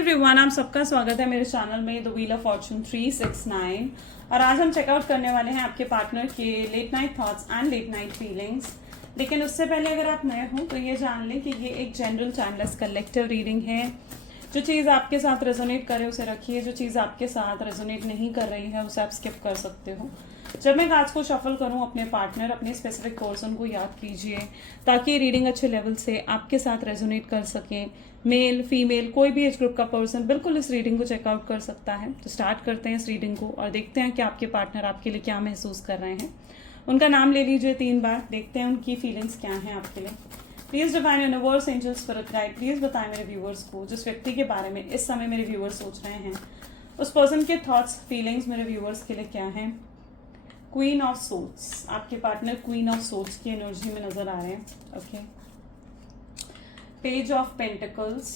Everyone, आप सबका स्वागत है मेरे चैनल में द व्हील ऑफ फॉर्चून 369। और आज हम चेकआउट करने वाले हैं आपके पार्टनर के late night thoughts and late night feelings. लेकिन उससे पहले अगर आप नए हो तो ये जान लें कि ये एक जनरल टाइमलेस कलेक्टिव रीडिंग है। जो चीज़ आपके साथ रेजोनेट करे उसे रखिए, जो चीज़ आपके साथ रेजोनेट नहीं कर रही है उसे आप स्किप कर सकते हो। जब मैं कार्ड्स को शफल करूं, अपने पार्टनर, अपने स्पेसिफिक पर्सन को याद कीजिए ताकि रीडिंग अच्छे लेवल से आपके साथ रेजोनेट कर सके। मेल फीमेल कोई भी एज ग्रुप का पर्सन बिल्कुल इस रीडिंग को चेकआउट कर सकता है। तो स्टार्ट करते हैं इस रीडिंग को और देखते हैं कि आपके पार्टनर आपके लिए क्या महसूस कर रहे हैं। उनका नाम ले लीजिए 3 बार, देखते हैं उनकी फीलिंग्स क्या हैं आपके लिए। Please divine universe, angels, spirit guide, please बताएं मेरे व्यूअर्स को जिस व्यक्ति के बारे में इस समय मेरे व्यूअर्स सोच रहे हैं, उस पर्सन के थॉट्स फीलिंग्स मेरे व्यूअर्स के लिए क्या हैं। क्वीन ऑफ सोर्ड्स, आपके पार्टनर क्वीन ऑफ सोर्ड्स की एनर्जी में नजर आ रहे हैं। Okay, page of pentacles,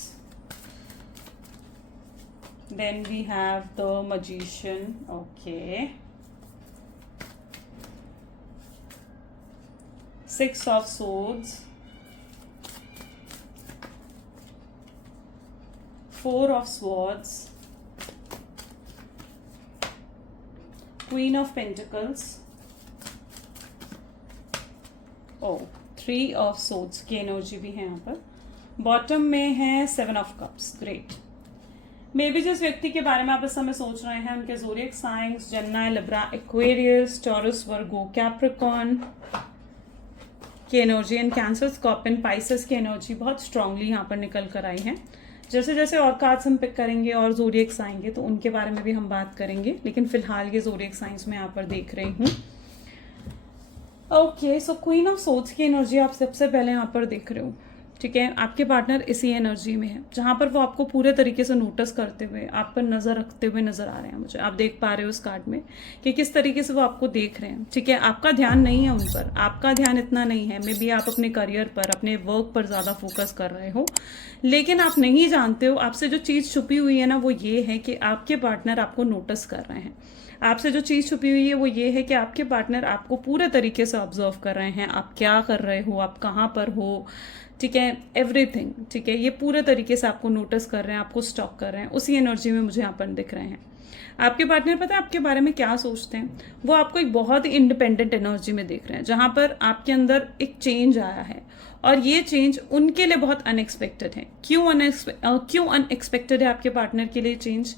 then we have the magician. Okay, 6 of swords, 4 of swords, Queen of Pentacles, 3 of Swords की एनर्जी भी है यहाँ पर। बॉटम में है 7 of Cups। Great. May be जिस व्यक्ति के बारे में आप इस समय सोच रहे हैं उनके zodiac science Gemini, Libra, Aquarius, Taurus, Virgo, Capricorn की energy and Cancer, Scorpion, Pisces की एनर्जी बहुत स्ट्रांगली यहाँ पर निकल कर आई है। जैसे जैसे और कार्ड्स हम पिक करेंगे और ज़ोडिएक्स आएंगे तो उनके बारे में भी हम बात करेंगे, लेकिन फिलहाल ये ज़ोडिएक साइंस में यहाँ पर देख रही हूँ। Okay, so queen of swords की एनर्जी आप सबसे पहले यहाँ पर देख रहे हो। ठीक है, आपके पार्टनर इसी एनर्जी में है जहाँ पर वो आपको पूरे तरीके से नोटिस करते हुए, आप पर नज़र रखते हुए नजर आ रहे हैं। मुझे आप देख पा रहे हो इस कार्ड में कि किस तरीके से वो आपको देख रहे हैं। ठीक है, आपका ध्यान नहीं है उन पर, आपका ध्यान इतना नहीं है। मे बी आप अपने करियर पर, अपने वर्क पर ज़्यादा फोकस कर रहे हो, लेकिन आप नहीं जानते हो आपसे जो चीज़ छुपी हुई है ना, वो ये है कि आपके पार्टनर आपको नोटिस कर रहे हैं। आपसे जो चीज़ छुपी हुई है वो ये है कि आपके पार्टनर आपको पूरे तरीके से ऑब्जर्व कर रहे हैं। आप क्या कर रहे हो, आप कहाँ पर हो, ठीक है, एवरीथिंग। ठीक है, ये पूरे तरीके से आपको नोटिस कर रहे हैं, आपको स्टॉक कर रहे हैं। उसी एनर्जी में मुझे यहाँ पर दिख रहे हैं। आपके पार्टनर पता है आपके बारे में क्या सोचते हैं? वो आपको एक बहुत ही इंडिपेंडेंट एनर्जी में देख रहे हैं जहाँ पर आपके अंदर एक चेंज आया है और ये चेंज उनके लिए बहुत अनएक्सपेक्टेड है। क्यों अनएक्सपेक्टेड है आपके पार्टनर के लिए चेंज?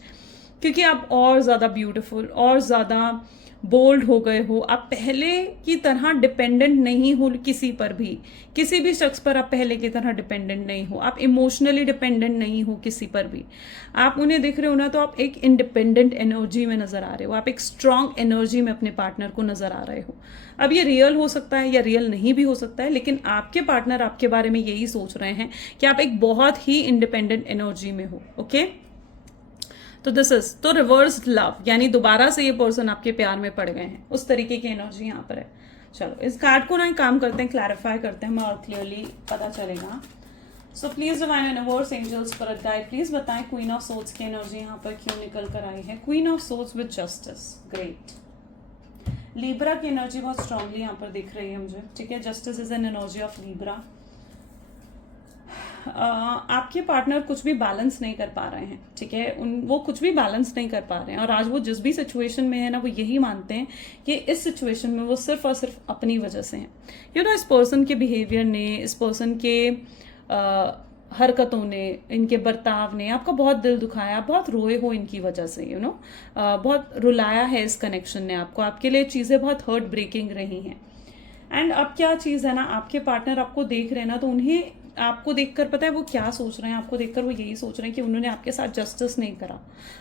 क्योंकि आप और ज़्यादा ब्यूटीफुल और ज़्यादा बोल्ड हो गए हो। आप पहले की तरह डिपेंडेंट नहीं हो किसी पर भी, किसी भी शख्स पर आप पहले की तरह डिपेंडेंट नहीं हो। आप इमोशनली डिपेंडेंट नहीं हो किसी पर भी। आप उन्हें देख रहे हो ना, तो आप एक इंडिपेंडेंट एनर्जी में नज़र आ रहे हो, आप एक स्ट्रांग एनर्जी में अपने पार्टनर को नज़र आ रहे हो। अब ये रियल हो सकता है या रियल नहीं भी हो सकता है, लेकिन आपके पार्टनर आपके बारे में यही सोच रहे हैं कि आप एक बहुत ही इंडिपेंडेंट एनर्जी में हो। ओके, तो दिस इज तो रिवर्स लव, यानी दोबारा से ये पर्सन आपके प्यार में पड़ गए हैं, उस तरीके की एनर्जी यहाँ पर है। चलो इस कार्ड को ना काम करते हैं, क्लैरिफाई करते हैं, हमें और क्लियरली पता चलेगा। So please divine universe, angels, spirit guide, please बताएं क्वीन ऑफ सोर्ड्स की एनर्जी यहाँ पर क्यों निकल कर आई है। Queen of swords with justice. Great. Libra की एनर्जी बहुत स्ट्रांगली यहाँ पर दिख रही है मुझे। ठीक है, justice is an energy of Libra. आपके पार्टनर कुछ भी बैलेंस नहीं कर पा रहे हैं। ठीक है, वो कुछ भी बैलेंस नहीं कर पा रहे हैं और आज वो जिस भी सिचुएशन में है ना, वो यही मानते हैं कि इस सिचुएशन में वो सिर्फ और सिर्फ अपनी वजह से हैं। यू नो, इस पर्सन के बिहेवियर ने, इस पर्सन के हरकतों ने, इनके बर्ताव ने आपका बहुत दिल दुखाया, आप बहुत रोए हो इनकी वजह से। यू नो, बहुत रुलाया है इस कनेक्शन ने आपको, आपके लिए चीज़ें बहुत हर्ट ब्रेकिंग रही हैं। एंड अब क्या चीज़ है ना, आपके पार्टनर आपको देख रहे हैं ना, तो उन्हें आपको देखकर पता है वो क्या सोच रहे हैं। आपको देखकर वो यही सोच रहे हैं कि उन्होंने आपके साथ जस्टिस नहीं करा।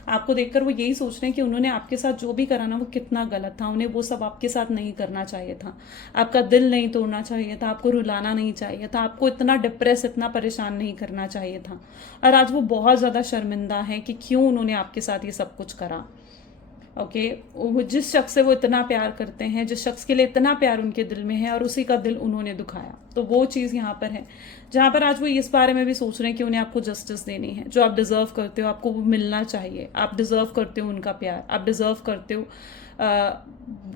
आपको देखकर वो यही सोच रहे हैं कि उन्होंने आपके साथ जो भी करा ना, वो कितना गलत था। उन्हें वो सब आपके साथ नहीं करना चाहिए था, आपका दिल नहीं तोड़ना चाहिए था, आपको रुलाना नहीं चाहिए था, आपको इतना डिप्रेस, इतना परेशान नहीं करना चाहिए था। और आज वो बहुत ज़्यादा शर्मिंदा है कि क्यों उन्होंने आपके साथ ये सब कुछ करा। ओके वो जिस शख्स से वो इतना प्यार करते हैं, जिस शख्स के लिए इतना प्यार उनके दिल में है और उसी का दिल उन्होंने दुखाया, तो वो चीज़ यहाँ पर है जहाँ पर आज वो इस बारे में भी सोच रहे हैं कि उन्हें आपको जस्टिस देनी है, जो आप डिजर्व करते हो, आपको वो मिलना चाहिए, आप डिजर्व करते हो उनका प्यार, आप डिजर्व करते हो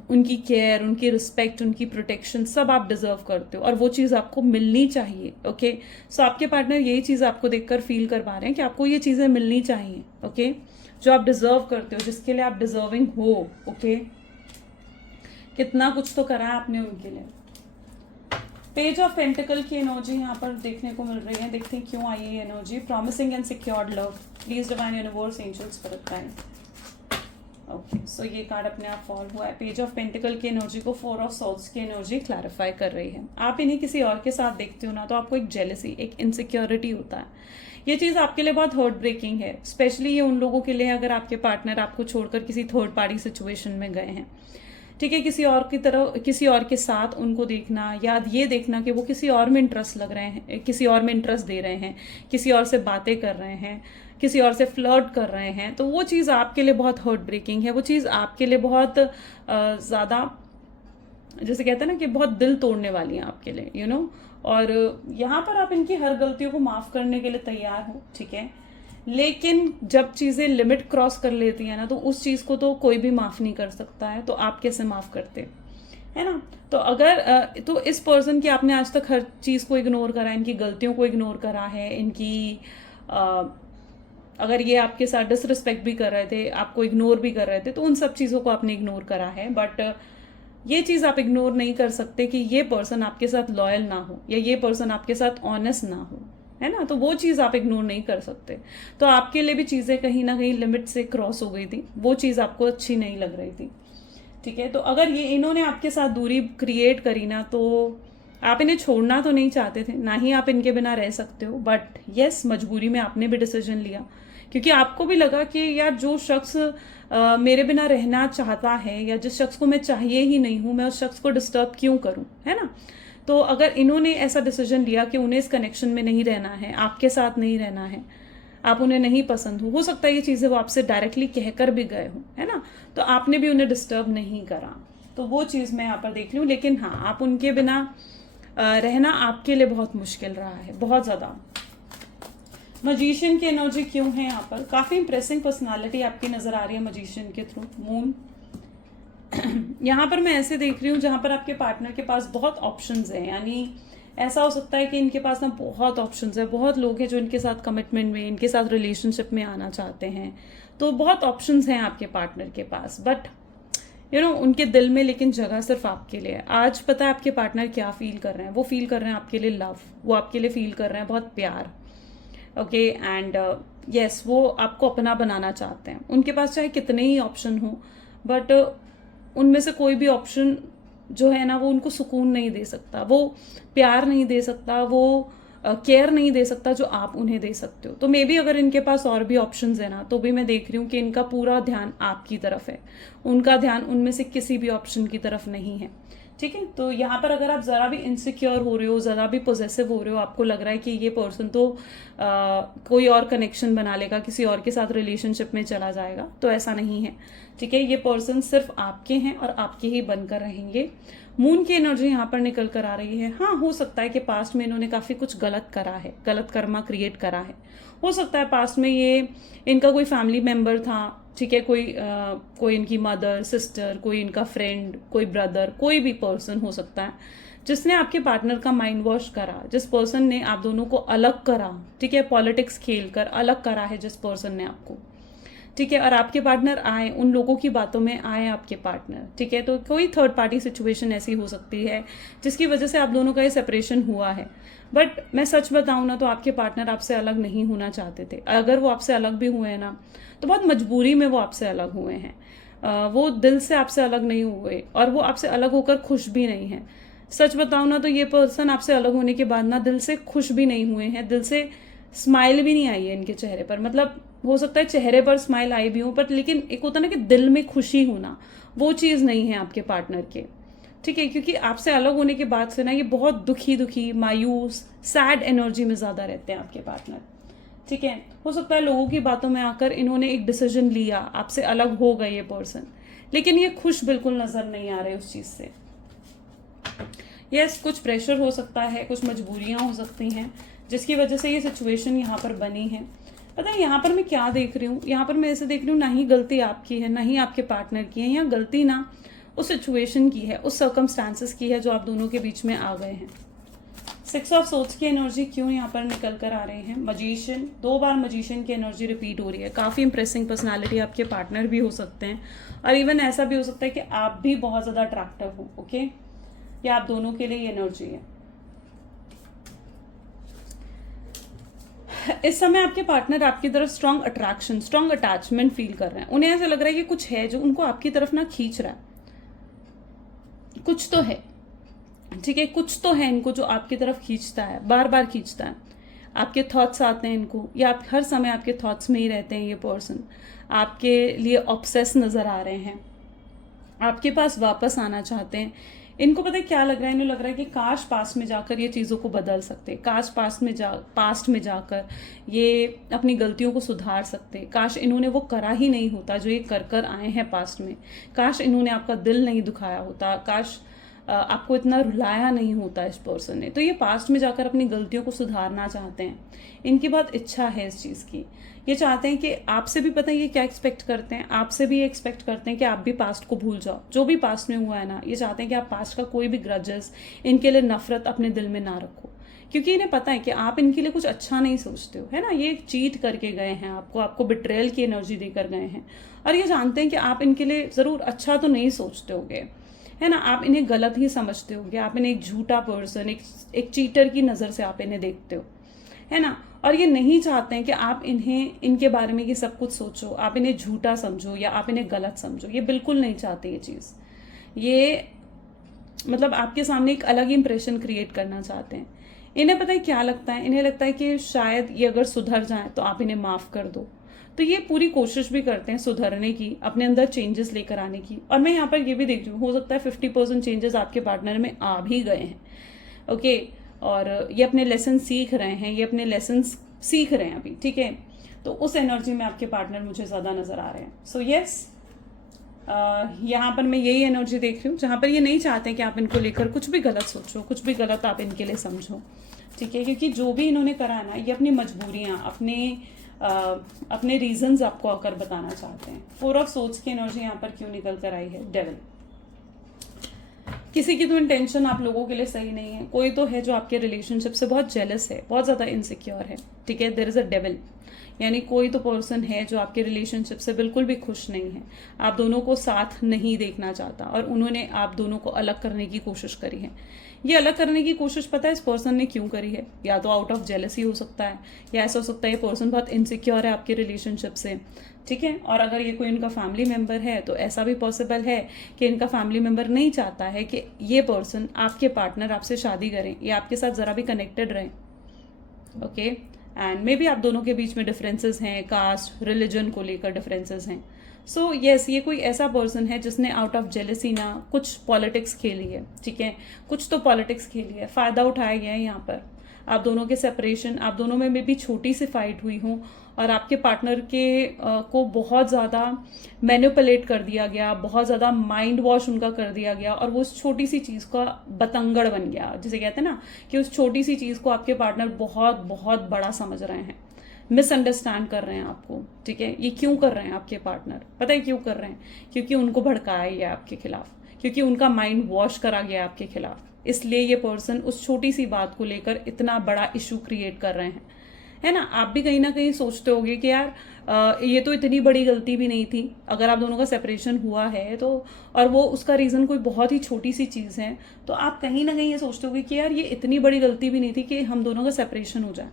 उनकी केयर, उनकी रिस्पेक्ट, उनकी प्रोटेक्शन, सब आप डिजर्व करते हो और वो चीज़ आपको मिलनी चाहिए। ओके सो आपके पार्टनर यही चीज़ आपको देखकर फील कर पा रहे हैं कि आपको ये चीज़ें मिलनी चाहिए। ओके जो आप डिजर्व करते हो, जिसके लिए आप डिजर्विंग हो। ओके कितना कुछ तो करा है आपने उनके लिए। पेज ऑफ पेंटिकल की एनर्जी यहाँ पर देखने को मिल रही है, देखते हैं क्यों आई है energy. Promising and secured love, please divine universe angels spirit guide. Okay so ये कार्ड अपने आप फॉल हुआ है। पेज ऑफ पेंटिकल की एनर्जी को 4 ऑफ सॉर्ड्स की एनर्जी क्लैरिफाई कर रही है। आप इन्हें किसी और के साथ देखते हो ना, तो आपको एक जेलसी, एक इनसिक्योरिटी होता है। ये चीज़ आपके लिए बहुत हर्ट ब्रेकिंग है, स्पेशली ये उन लोगों के लिए अगर आपके पार्टनर आपको छोड़कर किसी थर्ड पार्टी सिचुएशन में गए हैं। ठीक है, किसी और की तरह, किसी और के साथ उनको देखना या ये देखना कि वो किसी और में इंटरेस्ट लग रहे हैं, किसी और में इंटरेस्ट दे रहे हैं, किसी और से बातें कर रहे हैं, किसी और से फ्लर्ट कर रहे हैं, तो वो चीज़ आपके लिए बहुत हर्ट ब्रेकिंग है। वो चीज़ आपके लिए बहुत ज़्यादा, जैसे कहते हैं ना कि बहुत दिल तोड़ने वाली है आपके लिए, यू नो। और यहाँ पर आप इनकी हर गलतियों को माफ़ करने के लिए तैयार हो, ठीक है, लेकिन जब चीज़ें लिमिट क्रॉस कर लेती है ना, तो उस चीज़ को तो कोई भी माफ़ नहीं कर सकता है। तो आप कैसे माफ़ करते, है ना। तो अगर तो इस पर्सन की आपने आज तक हर चीज़ को इग्नोर करा, इनकी गलतियों को इग्नोर करा है, इनकी अगर ये आपके साथ डिसरिस्पेक्ट भी कर रहे थे, आपको इग्नोर भी कर रहे थे, तो उन सब चीज़ों को आपने इग्नोर करा है। बट ये चीज़ आप इग्नोर नहीं कर सकते कि ये पर्सन आपके साथ लॉयल ना हो या ये पर्सन आपके साथ ऑनेस्ट ना हो, है ना। तो वो चीज़ आप इग्नोर नहीं कर सकते। तो आपके लिए भी चीज़ें कहीं ना कहीं लिमिट से क्रॉस हो गई थी, वो चीज़ आपको अच्छी नहीं लग रही थी, ठीक है। तो अगर ये इन्होंने आपके साथ दूरी क्रिएट करी ना, तो आप इन्हें छोड़ना तो नहीं चाहते थे, ना ही आप इनके बिना रह सकते हो, बट यस मजबूरी में आपने भी डिसीजन लिया, क्योंकि आपको भी लगा कि यार जो शख्स मेरे बिना रहना चाहता है या जिस शख्स को मैं चाहिए ही नहीं हूँ, मैं उस शख्स को डिस्टर्ब क्यों करूँ, है ना। तो अगर इन्होंने ऐसा डिसीजन लिया कि उन्हें इस कनेक्शन में नहीं रहना है, आपके साथ नहीं रहना है, आप उन्हें नहीं पसंद हो सकता है ये चीज़ें वो आपसे डायरेक्टली कहकर भी गए हो, है ना, तो आपने भी उन्हें डिस्टर्ब नहीं करा। तो वो चीज़ मैं यहाँ पर देख लूँ। लेकिन हाँ, आप उनके बिना रहना आपके लिए बहुत मुश्किल रहा है, बहुत ज़्यादा। मजीशियन की एनर्जी क्यों है यहाँ पर? काफ़ी इंप्रेसिंग पर्सनालिटी आपकी नज़र आ रही है मजीशियन के थ्रू। मून यहाँ पर मैं ऐसे देख रही हूँ जहाँ पर आपके पार्टनर के पास बहुत ऑप्शंस हैं, यानी ऐसा हो सकता है कि इनके पास ना बहुत ऑप्शंस है, बहुत लोग हैं जो इनके साथ कमिटमेंट में, इनके साथ रिलेशनशिप में आना चाहते हैं, तो बहुत ऑप्शंस हैं आपके पार्टनर के पास। बट यू नो उनके दिल में लेकिन जगह सिर्फ आपके लिए है। आज पता है आपके पार्टनर क्या फील कर रहे हैं? वो फील कर रहे हैं आपके लिए लव, वो आपके लिए फील कर रहे हैं बहुत प्यार। ओके एंड यस वो आपको अपना बनाना चाहते हैं। उनके पास चाहे कितने ही ऑप्शन हो, बट उनमें से कोई भी ऑप्शन जो है ना, वो उनको सुकून नहीं दे सकता, वो प्यार नहीं दे सकता, वो केयर नहीं दे सकता जो आप उन्हें दे सकते हो। तो मे बी अगर इनके पास और भी ऑप्शंस है ना, तो भी मैं देख रही हूँ कि इनका पूरा ध्यान आपकी तरफ है, उनका ध्यान उनमें से किसी भी ऑप्शन की तरफ नहीं है, ठीक है। तो यहाँ पर अगर आप ज़रा भी इनसिक्योर हो रहे हो, ज़रा भी पॉजेसिव हो रहे हो, आपको लग रहा है कि ये पर्सन तो कोई और कनेक्शन बना लेगा, किसी और के साथ रिलेशनशिप में चला जाएगा, तो ऐसा नहीं है, ठीक है। ये पर्सन सिर्फ आपके हैं और आपके ही बनकर रहेंगे। मून की एनर्जी यहाँ पर निकल कर आ रही है। हाँ, हो सकता है कि पास्ट में इन्होंने काफ़ी कुछ गलत करा है, गलत कर्मा क्रिएट करा है। हो सकता है पास्ट में ये इनका कोई फैमिली मेम्बर था, ठीक है, कोई इनकी मदर, सिस्टर, कोई इनका फ्रेंड, कोई ब्रदर, कोई भी पर्सन हो सकता है जिसने आपके पार्टनर का माइंड वॉश करा, जिस पर्सन ने आप दोनों को अलग करा, ठीक है, पॉलिटिक्स खेल कर अलग करा है जिस पर्सन ने आपको, ठीक है। और आपके पार्टनर आए, उन लोगों की बातों में आए आपके पार्टनर, ठीक है। तो कोई थर्ड पार्टी सिचुएशन ऐसी हो सकती है जिसकी वजह से आप दोनों का ये सेपरेशन हुआ है। बट मैं सच बताऊं ना, तो आपके पार्टनर आपसे अलग नहीं होना चाहते थे। अगर वो आपसे अलग भी हुए हैं ना, तो बहुत मजबूरी में वो आपसे अलग हुए हैं। वो दिल से आपसे अलग नहीं हुए और वो आपसे अलग होकर खुश भी नहीं है। सच बताऊं ना, तो ये पर्सन आपसे अलग होने के बाद ना दिल से खुश भी नहीं हुए हैं, दिल से स्माइल भी नहीं आई है इनके चेहरे पर। मतलब हो सकता है चेहरे पर स्माइल आई भी हो, पर लेकिन एक होता ना कि दिल में खुशी होना, वो चीज़ नहीं है आपके पार्टनर के, ठीक है। क्योंकि आपसे अलग होने के बाद से ना ये बहुत दुखी, मायूस, सैड एनर्जी में ज़्यादा रहते हैं आपके पार्टनर, ठीक है। हो सकता है लोगों की बातों में आकर इन्होंने एक डिसीजन लिया, आपसे अलग हो गए ये पर्सन, लेकिन ये खुश बिल्कुल नजर नहीं आ रहे उस चीज से। यस, कुछ प्रेशर हो सकता है, कुछ मजबूरियां हो सकती हैं जिसकी वजह से ये सिचुएशन यहाँ पर बनी है। पता है यहाँ पर मैं क्या देख रही हूँ, यहाँ पर मैं ऐसे देख रही हूँ, ना ही गलती आपकी है ना ही आपके पार्टनर की है, यहाँ गलती ना उस सिचुएशन की है, उस सर्कमस्टांसेस की है जो आप दोनों के बीच में आ गए हैं। 6 ऑफ सोर्ड्स की एनर्जी क्यों यहाँ पर निकल कर आ रहे हैं? मजीशियन, 2 बार मजीशियन की एनर्जी रिपीट हो रही है। काफ़ी इंप्रेसिंग पर्सनालिटी आपके पार्टनर भी हो सकते हैं, और इवन ऐसा भी हो सकता है कि आप भी बहुत ज़्यादा अट्रैक्टिव हो। ओके, ये आप दोनों के लिए एनर्जी है। इस समय आपके पार्टनर आपकी तरफ strong attraction, strong attachment feel कर रहे हैं। उन्हें ऐसा लग रहा है कि कुछ है जो उनको आपकी तरफ ना खींच रहा है, कुछ तो है, ठीक है, कुछ तो है इनको जो आपकी तरफ खींचता है, बार बार खींचता है। आपके थॉट्स आते हैं इनको, या आप हर समय आपके थॉट्स में ही रहते हैं। ये पर्सन आपके लिए ऑब्सेस नजर आ रहे हैं, आपके पास वापस आना चाहते हैं। इनको पता है क्या लग रहा है, इन्हें लग रहा है कि काश पास्ट में जाकर ये चीज़ों को बदल सकते, काश पास्ट में जाकर ये अपनी गलतियों को सुधार सकते, काश इन्होंने वो करा ही नहीं होता जो ये कर आए हैं पास्ट में, काश इन्होंने आपका दिल नहीं दुखाया होता, काश आपको इतना रुलाया नहीं होता इस पर्सन ने। तो ये पास्ट में जाकर अपनी गलतियों को सुधारना चाहते हैं, इनकी बहुत इच्छा है इस चीज़ की। ये चाहते हैं कि आपसे भी, पता है ये क्या एक्सपेक्ट करते हैं, आपसे भी एक्सपेक्ट करते हैं कि आप भी पास्ट को भूल जाओ, जो भी पास्ट में हुआ है ना। ये चाहते हैं कि आप पास्ट का कोई भी ग्रजेस, इनके लिए नफरत अपने दिल में ना रखो, क्योंकि इन्हें पता है कि आप इनके लिए कुछ अच्छा नहीं सोचते हो, है ना। ये चीट करके गए हैं आपको बिट्रेयल की एनर्जी देकर गए हैं, और ये जानते हैं कि आप इनके लिए ज़रूर अच्छा तो नहीं सोचते होगे, है ना। आप इन्हें गलत ही समझते होगे, आप इन्हें एक झूठा पर्सन, एक चीटर की नज़र से आप इन्हें देखते हो, है ना। और ये नहीं चाहते हैं कि आप इनके बारे में ये सब कुछ सोचो, आप इन्हें झूठा समझो या आप इन्हें गलत समझो। ये बिल्कुल नहीं चाहते ये चीज़। ये मतलब आपके सामने एक अलग इंप्रेशन क्रिएट करना चाहते हैं। इन्हें पता है क्या लगता है, इन्हें लगता है कि शायद ये अगर सुधर जाए तो आप इन्हें माफ़ कर दो। तो ये पूरी कोशिश भी करते हैं सुधरने की, अपने अंदर चेंजेस लेकर आने की। और मैं यहाँ पर ये भी देख रही हूँ, हो सकता है 50% चेंजेस आपके पार्टनर में आ भी गए हैं। ओके, और ये अपने लेसन सीख रहे हैं, ये अपने लेसन सीख रहे हैं अभी, ठीक है। तो उस एनर्जी में आपके पार्टनर मुझे ज़्यादा नज़र आ रहे हैं। सो यस, यहाँ पर मैं यही एनर्जी देख रही हूँ जहाँ पर ये नहीं चाहते कि आप इनको लेकर कुछ भी गलत सोचो, कुछ भी गलत आप इनके लिए समझो, ठीक है। क्योंकि जो भी इन्होंने करा है ना, ये अपनी मजबूरियाँ, अपने रीजंस आपको आकर बताना चाहते हैं। 4 ऑफ सोर्ड्स की एनर्जी यहाँ पर क्यों निकल कर आई है? डेविल। किसी की तो इंटेंशन आप लोगों के लिए सही नहीं है, कोई तो है जो आपके रिलेशनशिप से बहुत जेलस है, बहुत ज़्यादा इनसिक्योर है, ठीक है। देयर इज़ अ डेविल, यानी कोई तो पर्सन है जो आपके रिलेशनशिप से बिल्कुल भी खुश नहीं है, आप दोनों को साथ नहीं देखना चाहता, और उन्होंने आप दोनों को अलग करने की कोशिश करी है। ये अलग करने की कोशिश पता है इस पर्सन ने क्यों करी है? या तो आउट ऑफ जेलसी हो सकता है, या ऐसा हो सकता है ये पर्सन बहुत इनसिक्योर है आपके रिलेशनशिप से, ठीक है। और अगर ये कोई इनका फैमिली मेम्बर है तो ऐसा भी पॉसिबल है कि इनका फैमिली मेम्बर नहीं चाहता है कि ये पर्सन, आपके पार्टनर, आपसे शादी करें या आपके साथ ज़रा भी कनेक्टेड रहें। ओके, एंड मे बी आप दोनों के बीच में डिफरेंसेस हैं, कास्ट, रिलीजन को लेकर डिफरेंसेस हैं। सो यस, ये कोई ऐसा पर्सन है जिसने आउट ऑफ जेलसी ना कुछ पॉलिटिक्स खेली है, ठीक है। कुछ तो पॉलिटिक्स खेली है, फ़ायदा उठाया गया है यहाँ पर। आप दोनों के सेपरेशन, आप दोनों में भी छोटी सी फाइट हुई हो, और आपके पार्टनर को बहुत ज़्यादा मैनिपुलेट कर दिया गया, बहुत ज़्यादा माइंड वॉश उनका कर दिया गया, और वो उस छोटी सी चीज़ का बतंगड़ बन गया, जिसे कहते हैं ना कि उस छोटी सी चीज़ को आपके पार्टनर बहुत बहुत बड़ा समझ रहे हैं, मिसअंडरस्टैंड कर रहे हैं आपको, ठीक है। ये क्यों कर रहे हैं आपके पार्टनर? पता है क्यों कर रहे हैं? क्योंकि उनको भड़काया गया आपके खिलाफ, क्योंकि उनका माइंड वॉश करा गया आपके खिलाफ, इसलिए ये पर्सन उस छोटी सी बात को लेकर इतना बड़ा इशू क्रिएट कर रहे हैं, है ना। आप भी कहीं ना कहीं सोचते होगे कि यार ये तो इतनी बड़ी गलती भी नहीं थी, अगर आप दोनों का सेपरेशन हुआ है तो, और वो उसका रीज़न कोई बहुत ही छोटी सी चीज़ है, तो आप कहीं ना कहीं ये सोचते होगे कि यार ये इतनी बड़ी गलती भी नहीं थी कि हम दोनों का सेपरेशन हो जाए,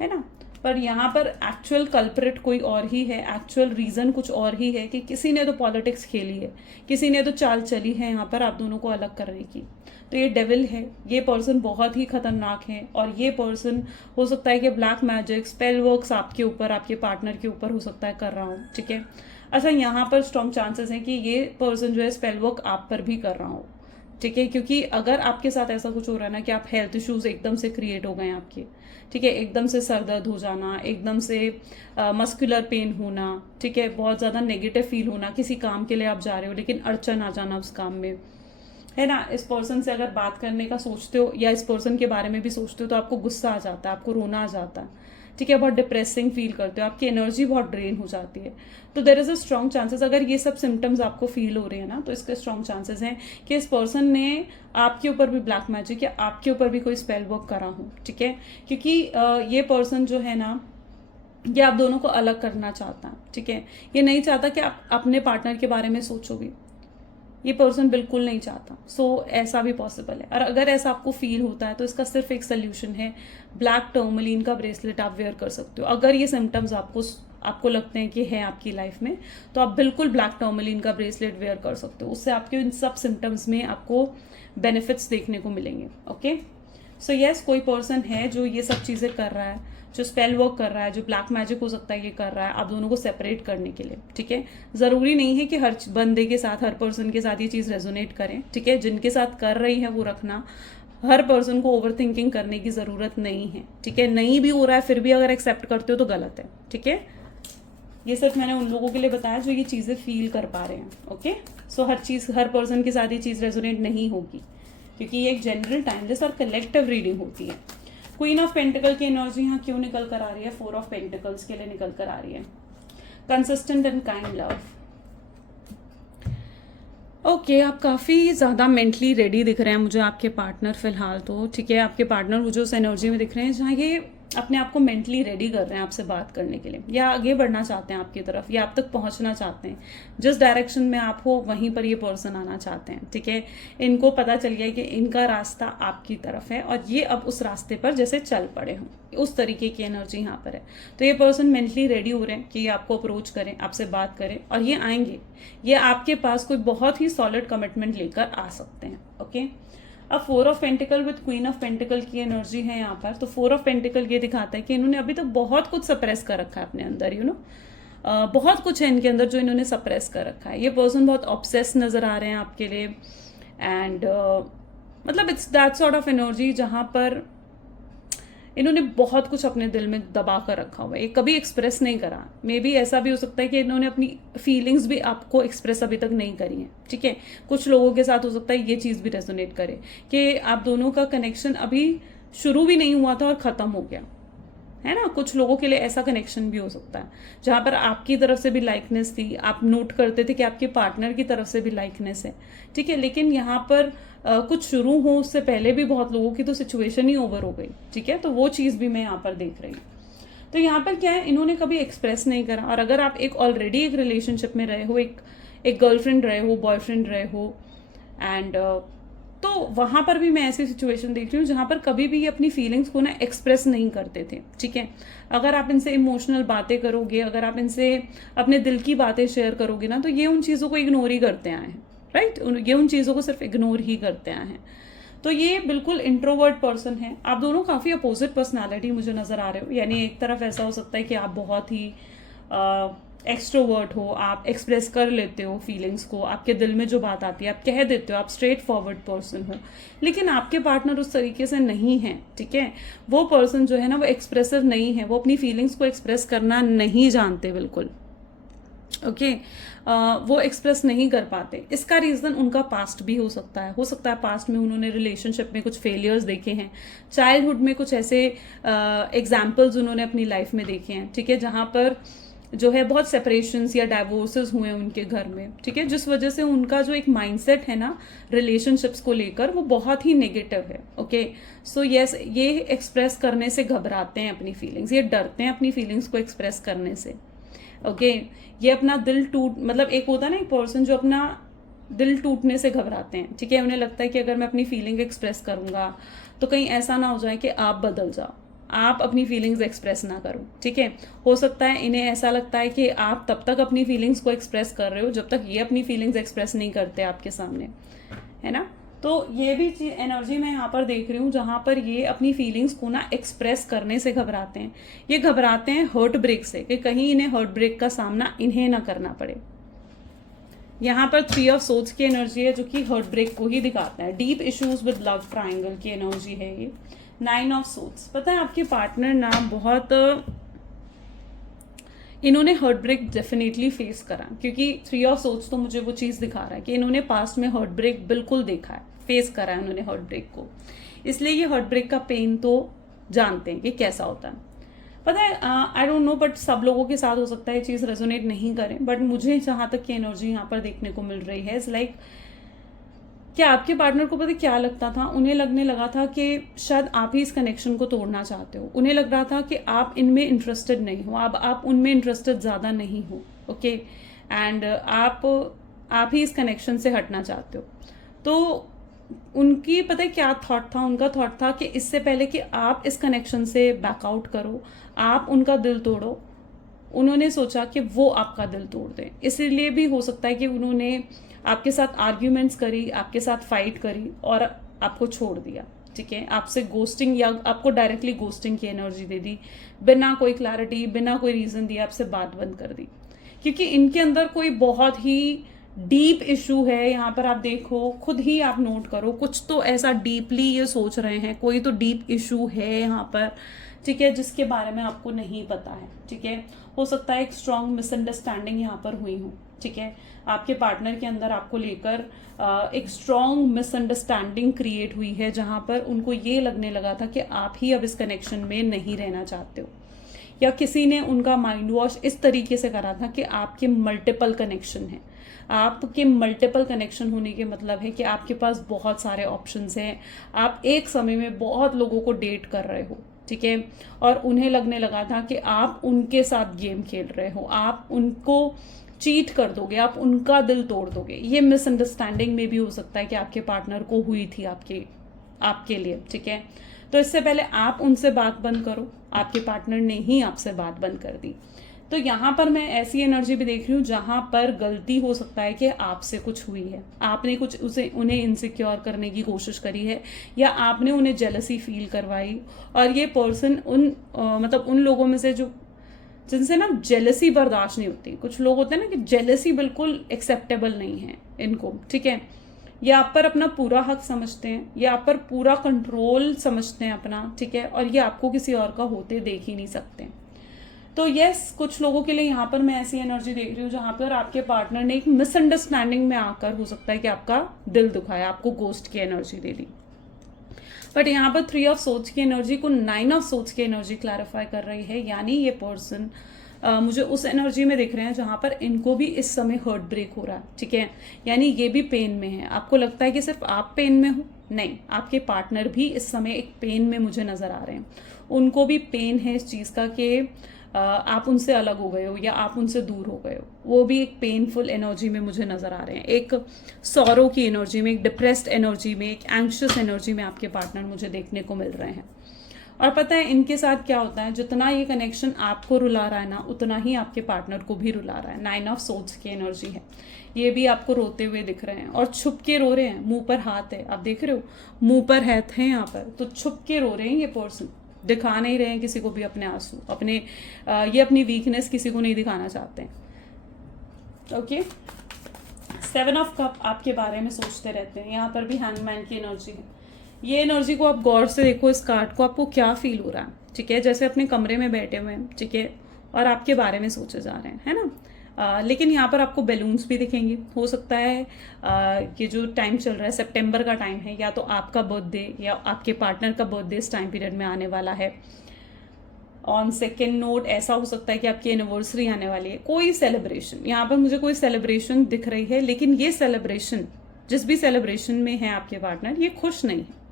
है ना। पर यहाँ पर एक्चुअल कल्प्रिट कोई और ही है, एक्चुअल रीज़न कुछ और ही है कि किसी ने तो पॉलिटिक्स खेली है, किसी ने तो चाल चली है यहाँ पर आप दोनों को अलग करने की। तो ये डेविल है, ये पर्सन बहुत ही खतरनाक है, और ये पर्सन हो सकता है कि ब्लैक मैजिक, स्पेल वर्क्स आपके ऊपर, आपके पार्टनर के ऊपर हो सकता है कर रहा हो, ठीक है। अच्छा, यहाँ पर स्ट्रॉन्ग चांसेस हैं कि ये पर्सन जो है स्पेल वर्क आप पर भी कर रहा हो, ठीक है, क्योंकि अगर आपके साथ ऐसा कुछ हो रहा है ना कि आप हेल्थ इश्यूज एकदम से क्रिएट हो गए हैं आपके, ठीक है, एकदम से सर दर्द हो जाना, एकदम से मस्कुलर पेन होना, ठीक है, बहुत ज़्यादा नेगेटिव फील होना, किसी काम के लिए आप जा रहे हो लेकिन अड़चन आ जाना उस काम में, है ना, इस पर्सन से अगर बात करने का सोचते हो या इस पर्सन के बारे में भी सोचते हो तो आपको गुस्सा आ जाता है, आपको रोना आ जाता है, ठीक है, बहुत डिप्रेसिंग फील करते हो, आपकी एनर्जी बहुत ड्रेन हो जाती है। तो there is a strong chances, अगर ये सब सिम्टम्स आपको फील हो रहे हैं ना तो इसके स्ट्रॉन्ग चांसेस हैं कि इस पर्सन ने आपके ऊपर भी ब्लैक मैजिक या आपके ऊपर भी कोई स्पेल वर्क करा हो, ठीक है, क्योंकि ये पर्सन जो है ना ये आप दोनों को अलग करना चाहता है, ठीक है, ये नहीं चाहता कि आप अपने पार्टनर के बारे में सोचो भी, ये पर्सन बिल्कुल नहीं चाहता। ऐसा भी पॉसिबल है, और अगर ऐसा आपको फील होता है तो इसका सिर्फ एक सोल्यूशन है, ब्लैक टर्मलिन का ब्रेसलेट आप वेयर कर सकते हो। अगर ये सिम्टम्स आपको लगते हैं कि है आपकी लाइफ में तो आप बिल्कुल ब्लैक टर्मलिन का ब्रेसलेट वेयर कर सकते हो, उससे आपके इन सब सिम्टम्स में आपको बेनिफिट्स देखने को मिलेंगे। ओके, सो यस, कोई पर्सन है जो ये सब चीज़ें कर रहा है, जो स्पेल वर्क कर रहा है, जो ब्लैक मैजिक हो सकता है ये कर रहा है आप दोनों को सेपरेट करने के लिए, ठीक है। ज़रूरी नहीं है कि हर बंदे के साथ, हर पर्सन के साथ ये चीज़ रेजोनेट करें, ठीक है, जिनके साथ कर रही है वो रखना, हर पर्सन को ओवर थिंकिंग करने की ज़रूरत नहीं है, ठीक है। नहीं भी हो रहा है फिर भी अगर एक्सेप्ट करते हो तो गलत है, ठीक है। ये सिर्फ मैंने उन लोगों के लिए बताया जो ये चीज़ें फील कर पा रहे हैं। ओके, सो हर पर्सन के साथ ये चीज़ रेजोनेट नहीं होगी क्योंकि ये एक जनरल टाइमलेस और कलेक्टिव रीडिंग होती है। क्वीन ऑफ पेंटिकल की एनर्जी यहाँ क्यों निकल कर आ रही है? 4 ऑफ पेंटिकल्स के लिए निकल कर आ रही है। Consistent and kind love. Okay, आप काफ़ी ज़्यादा मेंटली रेडी दिख रहे हैं मुझे आपके पार्टनर फिलहाल तो, ठीक है। आपके पार्टनर मुझे उस एनर्जी में दिख रहे हैं जहाँ ये अपने आप को मेंटली रेडी कर रहे हैं आपसे बात करने के लिए, या आगे बढ़ना चाहते हैं आपकी तरफ, या आप तक पहुंचना चाहते हैं। जिस डायरेक्शन में आप हो वहीं पर ये पर्सन आना चाहते हैं, ठीक है। इनको पता चल गया कि इनका रास्ता आपकी तरफ है और ये अब उस रास्ते पर जैसे चल पड़े हों, उस तरीके की एनर्जी यहाँ पर है। तो ये पर्सन मेंटली रेडी हो रहे हैं कि आपको अप्रोच करें, आपसे बात करें, और ये आएंगे। ये आपके पास कोई बहुत ही सॉलिड कमिटमेंट लेकर आ सकते हैं। ओके, अब 4 of pentacle with queen of pentacle की एनर्जी है यहाँ पर। तो 4 ऑफ पेंटिकल ये दिखाता है कि इन्होंने अभी तक बहुत कुछ सप्रेस कर रखा है अपने अंदर, बहुत कुछ है इनके अंदर जो इन्होंने सप्रेस कर रखा है। ये पर्सन बहुत ऑब्सेस नजर आ रहे हैं आपके लिए, एंड मतलब it's that sort of energy जहाँ पर इन्होंने बहुत कुछ अपने दिल में दबा कर रखा हुआ है, ये कभी एक्सप्रेस नहीं करा। मे बी ऐसा भी हो सकता है कि इन्होंने अपनी फीलिंग्स भी आपको एक्सप्रेस अभी तक नहीं करी हैं, ठीक है। कुछ लोगों के साथ हो सकता है ये चीज़ भी रेजोनेट करे कि आप दोनों का कनेक्शन अभी शुरू भी नहीं हुआ था और ख़त्म हो गया, है ना। कुछ लोगों के लिए ऐसा कनेक्शन भी हो सकता है जहाँ पर आपकी तरफ से भी लाइकनेस थी, आप नोट करते थे कि आपके पार्टनर की तरफ से भी लाइकनेस है, ठीक है। लेकिन यहाँ पर कुछ शुरू हो उससे पहले भी बहुत लोगों की तो सिचुएशन ही ओवर हो गई, ठीक है। तो वो चीज़ भी मैं यहाँ पर देख रही हूँ। तो यहाँ पर क्या है, इन्होंने कभी एक्सप्रेस नहीं करा। और अगर आप ऑलरेडी एक रिलेशनशिप में रहे हो, एक गर्लफ्रेंड रहे हो, बॉयफ्रेंड रहे हो, एंड तो वहाँ पर भी मैं ऐसी सिचुएशन देख रही हूँ जहाँ पर कभी भी ये अपनी फीलिंग्स को ना एक्सप्रेस नहीं करते थे, ठीक है। अगर आप इनसे इमोशनल बातें करोगे, अगर आप इनसे अपने दिल की बातें शेयर करोगे ना, तो ये उन चीज़ों को इग्नोर ही करते आए हैं, राइट। ये उन चीज़ों को सिर्फ इग्नोर ही करते आए हैं। तो ये बिल्कुल इंट्रोवर्ट पर्सन है। आप दोनों काफ़ी अपोजिट पर्सनालिटी मुझे नज़र आ रहे हो। यानी एक तरफ ऐसा हो सकता है कि आप बहुत ही एक्सट्रोवर्ट हो, आप एक्सप्रेस कर लेते हो फीलिंग्स को, आपके दिल में जो बात आती है आप कह देते हो, आप स्ट्रेट फॉरवर्ड पर्सन हो। लेकिन आपके पार्टनर उस तरीके से नहीं है, ठीक है। वो पर्सन जो है ना वो एक्सप्रेसिव नहीं है, वो अपनी फीलिंग्स को एक्सप्रेस करना नहीं जानते बिल्कुल, ओके। वो एक्सप्रेस नहीं कर पाते। इसका रीज़न उनका पास्ट भी हो सकता है पास्ट में उन्होंने रिलेशनशिप में कुछ फेलियर्स देखे हैं, चाइल्डहुड में कुछ ऐसे एग्जाम्पल्स उन्होंने अपनी लाइफ में देखे हैं, ठीक है, जहाँ पर जो है बहुत सेपरेशंस या डाइवोर्सेस हुए हैं उनके घर में, ठीक है, जिस वजह से उनका जो एक माइंडसेट है ना रिलेशनशिप्स को लेकर वो बहुत ही नेगेटिव है। ओके, सो यस, ये एक्सप्रेस करने से घबराते हैं अपनी फीलिंग्स, ये डरते हैं अपनी फीलिंग्स को एक्सप्रेस करने से। ओके, ये अपना दिल मतलब एक होता है ना एक पर्सन जो अपना दिल टूटने से घबराते हैं, ठीक है। उन्हें लगता है कि अगर मैं अपनी फीलिंग एक्सप्रेस करूंगा तो कहीं ऐसा ना हो जाए कि आप बदल जाओ, आप अपनी फीलिंग्स एक्सप्रेस ना करो, ठीक है। हो सकता है इन्हें ऐसा लगता है कि आप तब तक अपनी फीलिंग्स को एक्सप्रेस कर रहे हो जब तक ये अपनी फीलिंग्स एक्सप्रेस नहीं करते आपके सामने, है ना। तो ये भी एनर्जी मैं यहाँ पर देख रही हूँ जहाँ पर ये अपनी फीलिंग्स को ना एक्सप्रेस करने से घबराते हैं। ये घबराते हैं हर्ट ब्रेक से, कि कहीं इन्हें हर्ट ब्रेक का सामना इन्हें ना करना पड़े, यहाँ पर 3 ऑफ सोर्ड्स की एनर्जी है जो कि हार्ट ब्रेक को ही दिखाता है। Deep issues with love triangle की एनर्जी है ये। 9 ऑफ सोर्ड्स, पता है आपके पार्टनर ना बहुत इन्होंने हार्ट ब्रेक डेफिनेटली फेस करा, क्योंकि 3 ऑफ सोर्ड्स तो मुझे वो चीज़ दिखा रहा है कि इन्होंने पास्ट में हार्ट ब्रेक बिल्कुल देखा है, फेस करा है उन्होंने हार्ट ब्रेक को, इसलिए ये हार्ट ब्रेक का पेन तो जानते हैं कि कैसा होता है। पता है आई डोंट नो, बट सब लोगों के साथ हो सकता है ये चीज़ रेजोनेट नहीं करें, बट मुझे जहाँ तक की एनर्जी यहाँ पर देखने को मिल रही है, इज लाइक क्या आपके पार्टनर को पता क्या लगता था, उन्हें लगने लगा था कि शायद आप ही इस कनेक्शन को तोड़ना चाहते हो। उन्हें लग रहा था कि आप इनमें इंटरेस्टेड नहीं हो, आप उनमें इंटरेस्टेड ज़्यादा नहीं हो, ओके, एंड आप ही इस कनेक्शन से हटना चाहते हो। तो उनकी पता है क्या थॉट था, उनका थॉट था कि इससे पहले कि आप इस कनेक्शन से बैकआउट करो, आप उनका दिल तोड़ो, उन्होंने सोचा कि वो आपका दिल तोड़ दें। इसीलिए भी हो सकता है कि उन्होंने आपके साथ आर्ग्यूमेंट्स करी, आपके साथ फाइट करी और आपको छोड़ दिया, ठीक है, आपसे गोस्टिंग या आपको डायरेक्टली गोस्टिंग की एनर्जी दे दी, बिना कोई क्लैरिटी, बिना कोई रीज़न दिया आपसे बात बंद कर दी, क्योंकि इनके अंदर कोई बहुत ही डीप इशू है। यहाँ पर आप देखो, खुद ही आप नोट करो, कुछ तो ऐसा डीपली ये सोच रहे हैं, कोई तो डीप इशू है यहाँ पर, ठीक है, जिसके बारे में आपको नहीं पता है, ठीक है। हो सकता है एक स्ट्रॉन्ग मिसअंडरस्टैंडिंग यहाँ पर हुई हो, ठीक है, आपके पार्टनर के अंदर आपको लेकर एक स्ट्रॉन्ग मिसअंडरस्टैंडिंग क्रिएट हुई है, जहाँ पर उनको ये लगने लगा था कि आप ही अब इस कनेक्शन में नहीं रहना चाहते हो, या किसी ने उनका माइंड वॉश इस तरीके से करा था कि आपके मल्टीपल कनेक्शन हैं। आपके मल्टीपल कनेक्शन होने के मतलब है कि आपके पास बहुत सारे ऑप्शंस हैं, आप एक समय में बहुत लोगों को डेट कर रहे हो, ठीक है, और उन्हें लगने लगा था कि आप उनके साथ गेम खेल रहे हो, आप उनको चीट कर दोगे, आप उनका दिल तोड़ दोगे। ये मिसअंडरस्टैंडिंग में भी हो सकता है कि आपके पार्टनर को हुई थी आपके लिए, ठीक है। तो इससे पहले आप उनसे बात बंद करो, आपके पार्टनर ने ही आपसे बात बंद कर दी। तो यहाँ पर मैं ऐसी एनर्जी भी देख रही हूँ जहाँ पर गलती हो सकता है कि आपसे कुछ हुई है, आपने कुछ उन्हें इनसिक्योर करने की कोशिश करी है, या आपने उन्हें जेलसी फील करवाई, और ये पर्सन मतलब उन लोगों में से जिनसे ना जेलसी बर्दाश्त नहीं होती। कुछ लोग होते हैं ना कि जेलसी बिल्कुल एक्सेप्टेबल नहीं है इनको, ठीक है, ये आप पर अपना पूरा हक समझते हैं, ये आप पर पूरा कंट्रोल समझते हैं अपना, ठीक है, और ये आपको किसी और का होते देख ही नहीं सकते। तो यस, कुछ लोगों के लिए यहाँ पर मैं ऐसी एनर्जी देख रही हूँ जहाँ पर आपके पार्टनर ने एक मिसअंडरस्टैंडिंग में आकर हो सकता है कि आपका दिल दुखाया, आपको गोस्ट की एनर्जी दे दी। बट यहाँ पर 3 ऑफ सोर्ड्स की एनर्जी को 9 ऑफ सोर्ड्स की एनर्जी क्लैरिफाई कर रही है, यानी ये पर्सन मुझे उस एनर्जी में दिख रहे हैं जहाँ पर इनको भी इस समय हर्ट ब्रेक हो रहा है, ठीक है, यानी ये भी पेन में है। आपको लगता है कि सिर्फ आप पेन में हो, नहीं, आपके पार्टनर भी इस समय एक पेन में मुझे नजर आ रहे हैं। उनको भी पेन है इस चीज़ का कि आप उनसे अलग हो गए हो या आप उनसे दूर हो गए हो, वो भी एक पेनफुल एनर्जी में मुझे नजर आ रहे हैं, एक सॉरो की एनर्जी में, एक डिप्रेस्ड एनर्जी में, एक एंग्शियस एनर्जी में आपके पार्टनर मुझे देखने को मिल रहे हैं। और पता है इनके साथ क्या होता है, जितना ये कनेक्शन आपको रुला रहा है ना, उतना ही आपके पार्टनर को भी रुला रहा है। 9 ऑफ सोर्ड्स की एनर्जी है, ये भी आपको रोते हुए दिख रहे हैं और छुप के रो रहे हैं, मुंह पर हाथ है, आप देख रहे हो मुंह पर हाथ है यहाँ पर, तो छुप के रो रहे हैं ये पर्सन, दिखा नहीं रहे हैं किसी को भी अपने आंसू, ये अपनी वीकनेस किसी को नहीं दिखाना चाहते हैं। ओके, 7 ऑफ कप आपके बारे में सोचते रहते हैं, यहाँ पर भी हैंगमैन की एनर्जी है। ये एनर्जी को आप गौर से देखो, इस कार्ड को, आपको क्या फील हो रहा है, ठीक है, जैसे अपने कमरे में बैठे हुए हैं, ठीक है, और आपके बारे में सोचे जा रहे हैं, है ना। लेकिन यहाँ पर आपको बैलून्स भी दिखेंगे, हो सकता है ये जो टाइम चल रहा है सितंबर का टाइम है, या तो आपका बर्थडे या आपके पार्टनर का बर्थडे इस टाइम पीरियड में आने वाला है। ऑन सेकेंड नोट ऐसा हो सकता है कि आपकी एनिवर्सरी आने वाली है, कोई सेलिब्रेशन, यहाँ पर मुझे कोई सेलिब्रेशन दिख रही है, लेकिन ये सेलिब्रेशन, जिस भी सेलिब्रेशन में है आपके पार्टनर, ये खुश नहीं है,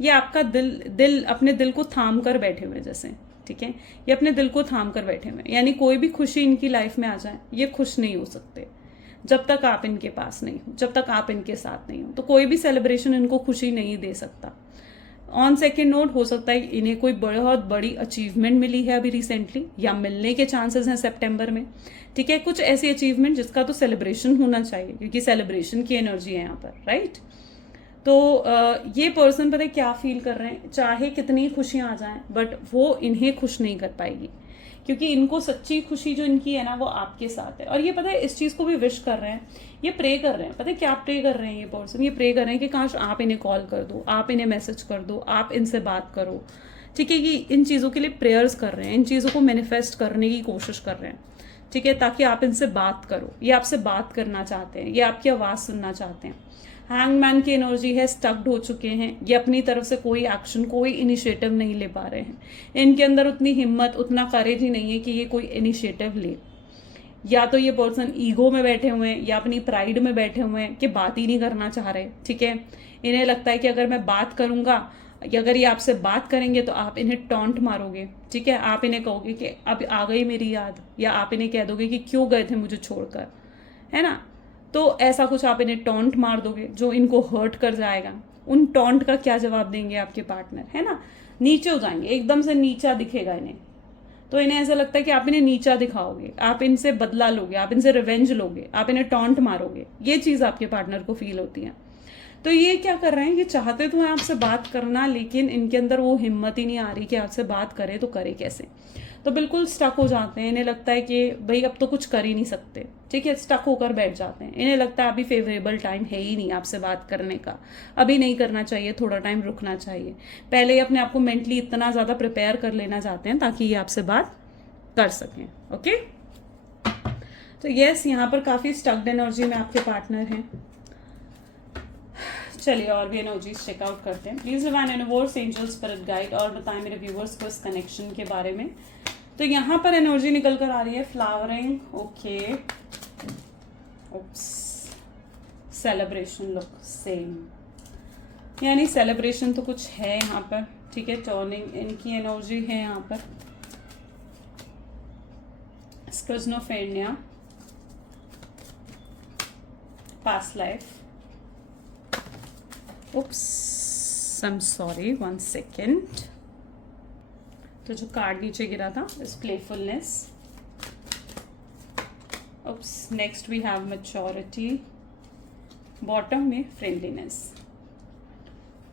ये आपका दिल अपने दिल को थाम कर बैठे हुए जैसे, ठीक है, ये अपने दिल को थाम कर बैठे हुए, यानी कोई भी खुशी इनकी लाइफ में आ जाए ये खुश नहीं हो सकते जब तक आप इनके पास नहीं हो, जब तक आप इनके साथ नहीं हो, तो कोई भी सेलिब्रेशन इनको खुशी नहीं दे सकता। ऑन सेकेंड नोट हो सकता है इन्हें कोई बहुत बड़ी अचीवमेंट मिली है अभी रिसेंटली, या मिलने के चांसेस हैं सितंबर में, ठीक है, कुछ ऐसी अचीवमेंट जिसका तो सेलिब्रेशन होना चाहिए, क्योंकि सेलिब्रेशन की एनर्जी है यहाँ पर, राइट। तो ये पर्सन पता है क्या फील कर रहे हैं, चाहे कितनी खुशियां आ जाएं, बट वो इन्हें खुश नहीं कर पाएगी। क्योंकि इनको सच्ची खुशी जो इनकी है ना वो आपके साथ है। और ये पता है इस चीज़ को भी विश कर रहे हैं, ये प्रे कर रहे हैं। पता है क्या प्रे कर रहे हैं ये पर्सन? ये प्रे कर रहे हैं कि काश आप इन्हें कॉल कर दो, आप इन्हें मैसेज कर दो, आप इनसे बात करो, ठीक है। ये इन चीज़ों के लिए प्रेयर्स कर रहे हैं, इन चीज़ों को मैनिफेस्ट करने की कोशिश कर रहे हैं, ठीक है, ताकि आप इनसे बात करो। ये आपसे बात करना चाहते हैं, ये आपकी आवाज़ सुनना चाहते हैं। हैंगमैन की एनर्जी है, स्टक्ड हो चुके हैं, ये अपनी तरफ से कोई एक्शन, कोई इनिशिएटिव नहीं ले पा रहे हैं। इनके अंदर उतनी हिम्मत, उतना करेज ही नहीं है कि ये कोई इनिशिएटिव ले। या तो ये पर्सन ईगो में बैठे हुए हैं या अपनी प्राइड में बैठे हुए हैं कि बात ही नहीं करना चाह रहे, ठीक है। इन्हें लगता है कि अगर मैं बात करूंगा या अगर ये आपसे बात करेंगे तो आप इन्हें टॉन्ट मारोगे, ठीक है। आप इन्हें कहोगे कि अब आ गई मेरी याद, या आप इन्हें कह दोगे कि क्यों गए थे मुझे छोड़कर, है ना। तो ऐसा कुछ आप इन्हें टॉन्ट मार दोगे जो इनको हर्ट कर जाएगा। उन टॉन्ट का क्या जवाब देंगे आपके पार्टनर, है ना। नीचे हो जाएंगे, एकदम से नीचा दिखेगा इन्हें। तो इन्हें ऐसा लगता है कि आप इन्हें नीचा दिखाओगे, आप इनसे बदला लोगे, आप इनसे रिवेंज लोगे, आप इन्हें टॉन्ट मारोगे। ये चीज़ आपके पार्टनर को फील होती है। तो ये क्या कर रहे हैं, ये चाहते तो हैं आपसे बात करना, लेकिन इनके अंदर वो हिम्मत ही नहीं आ रही कि आपसे बात करे तो करे कैसे। तो बिल्कुल स्टक हो जाते हैं। इन्हें लगता है कि भाई अब तो कुछ कर ही नहीं सकते, ठीक है। स्टक होकर बैठ जाते हैं। इन्हें लगता है अभी फेवरेबल टाइम है ही नहीं आपसे बात करने का, अभी नहीं करना चाहिए, थोड़ा टाइम रुकना चाहिए। पहले ही अपने आप को मेंटली इतना ज़्यादा प्रिपेयर कर लेना चाहते हैं ताकि ये आपसे बात कर सकें। ओके, तो यस, यहाँ पर काफ़ी स्टक्ड एनर्जी में आपके पार्टनर हैं। चलिए और भी एनर्जीज चेकआउट करते हैं। Please divine universe, angel, spirit guide और बताएं मेरे व्यूवर्स को इस कनेक्शन के बारे में। तो यहाँ पर एनर्जी निकल कर आ रही है flowering, okay, celebration look same, यानी सेलिब्रेशन तो कुछ है यहाँ पर, ठीक है। टर्निंग इनकी एनर्जी है यहाँ पर। Schizophrenia, past life, oops, I'm sorry, 1 second। तो जो कार्ड नीचे गिरा था इस playfulness, oops, next we have maturity, bottom में फ्रेंडलीनेस।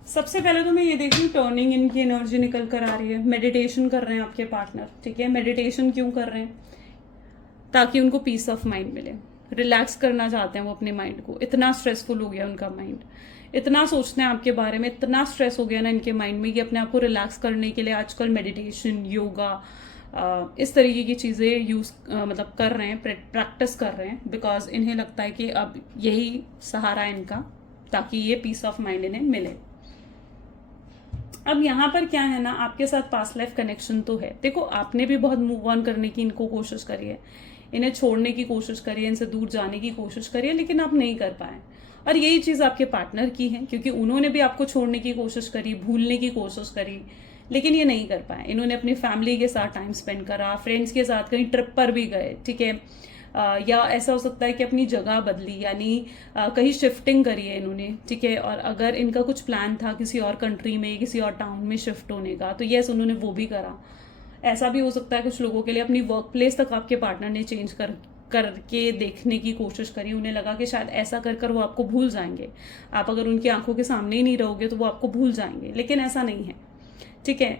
सबसे पहले तो मैं ये देखूँ टर्निंग इनकी एनर्जी निकल कर आ रही है। मेडिटेशन कर रहे हैं आपके पार्टनर, ठीक है। मेडिटेशन क्यों कर रहे हैं? ताकि उनको पीस ऑफ माइंड मिले, रिलैक्स करना चाहते हैं वो अपने माइंड को। इतना स्ट्रेसफुल हो गया उनका माइंड, इतना सोचते हैं आपके बारे में, इतना स्ट्रेस हो गया ना इनके माइंड में कि अपने आप को रिलैक्स करने के लिए आजकल मेडिटेशन, योगा, इस तरीके की चीज़ें मतलब कर रहे हैं, प्रैक्टिस कर रहे हैं। बिकॉज इन्हें लगता है कि अब यही सहारा है इनका, ताकि ये पीस ऑफ माइंड इन्हें मिले। अब यहाँ पर क्या है ना, आपके साथ पास्ट लाइफ कनेक्शन तो है। देखो, आपने भी बहुत मूव ऑन करने की इनको कोशिश करी है, इन्हें छोड़ने की कोशिश करी है, इनसे दूर जाने की कोशिश करी है, लेकिन आप नहीं कर पाए। और यही चीज़ आपके पार्टनर की है, क्योंकि उन्होंने भी आपको छोड़ने की कोशिश करी, भूलने की कोशिश करी, लेकिन ये नहीं कर पाए। इन्होंने अपनी फैमिली के साथ टाइम स्पेंड करा, फ्रेंड्स के साथ कहीं ट्रिप पर भी गए, ठीक है। या ऐसा हो सकता है कि अपनी जगह बदली, यानी कहीं शिफ्टिंग करी है इन्होंने, ठीक है। और अगर इनका कुछ प्लान था किसी और कंट्री में, किसी और टाउन में शिफ्ट होने का, तो यस, उन्होंने वो भी करा। ऐसा भी हो सकता है कुछ लोगों के लिए अपनी वर्क प्लेस तक आपके पार्टनर ने चेंज करके देखने की कोशिश करी। उन्हें लगा कि शायद ऐसा कर वो आपको भूल जाएंगे। आप अगर उनकी आंखों के सामने ही नहीं रहोगे तो वो आपको भूल जाएंगे, लेकिन ऐसा नहीं है, ठीक है।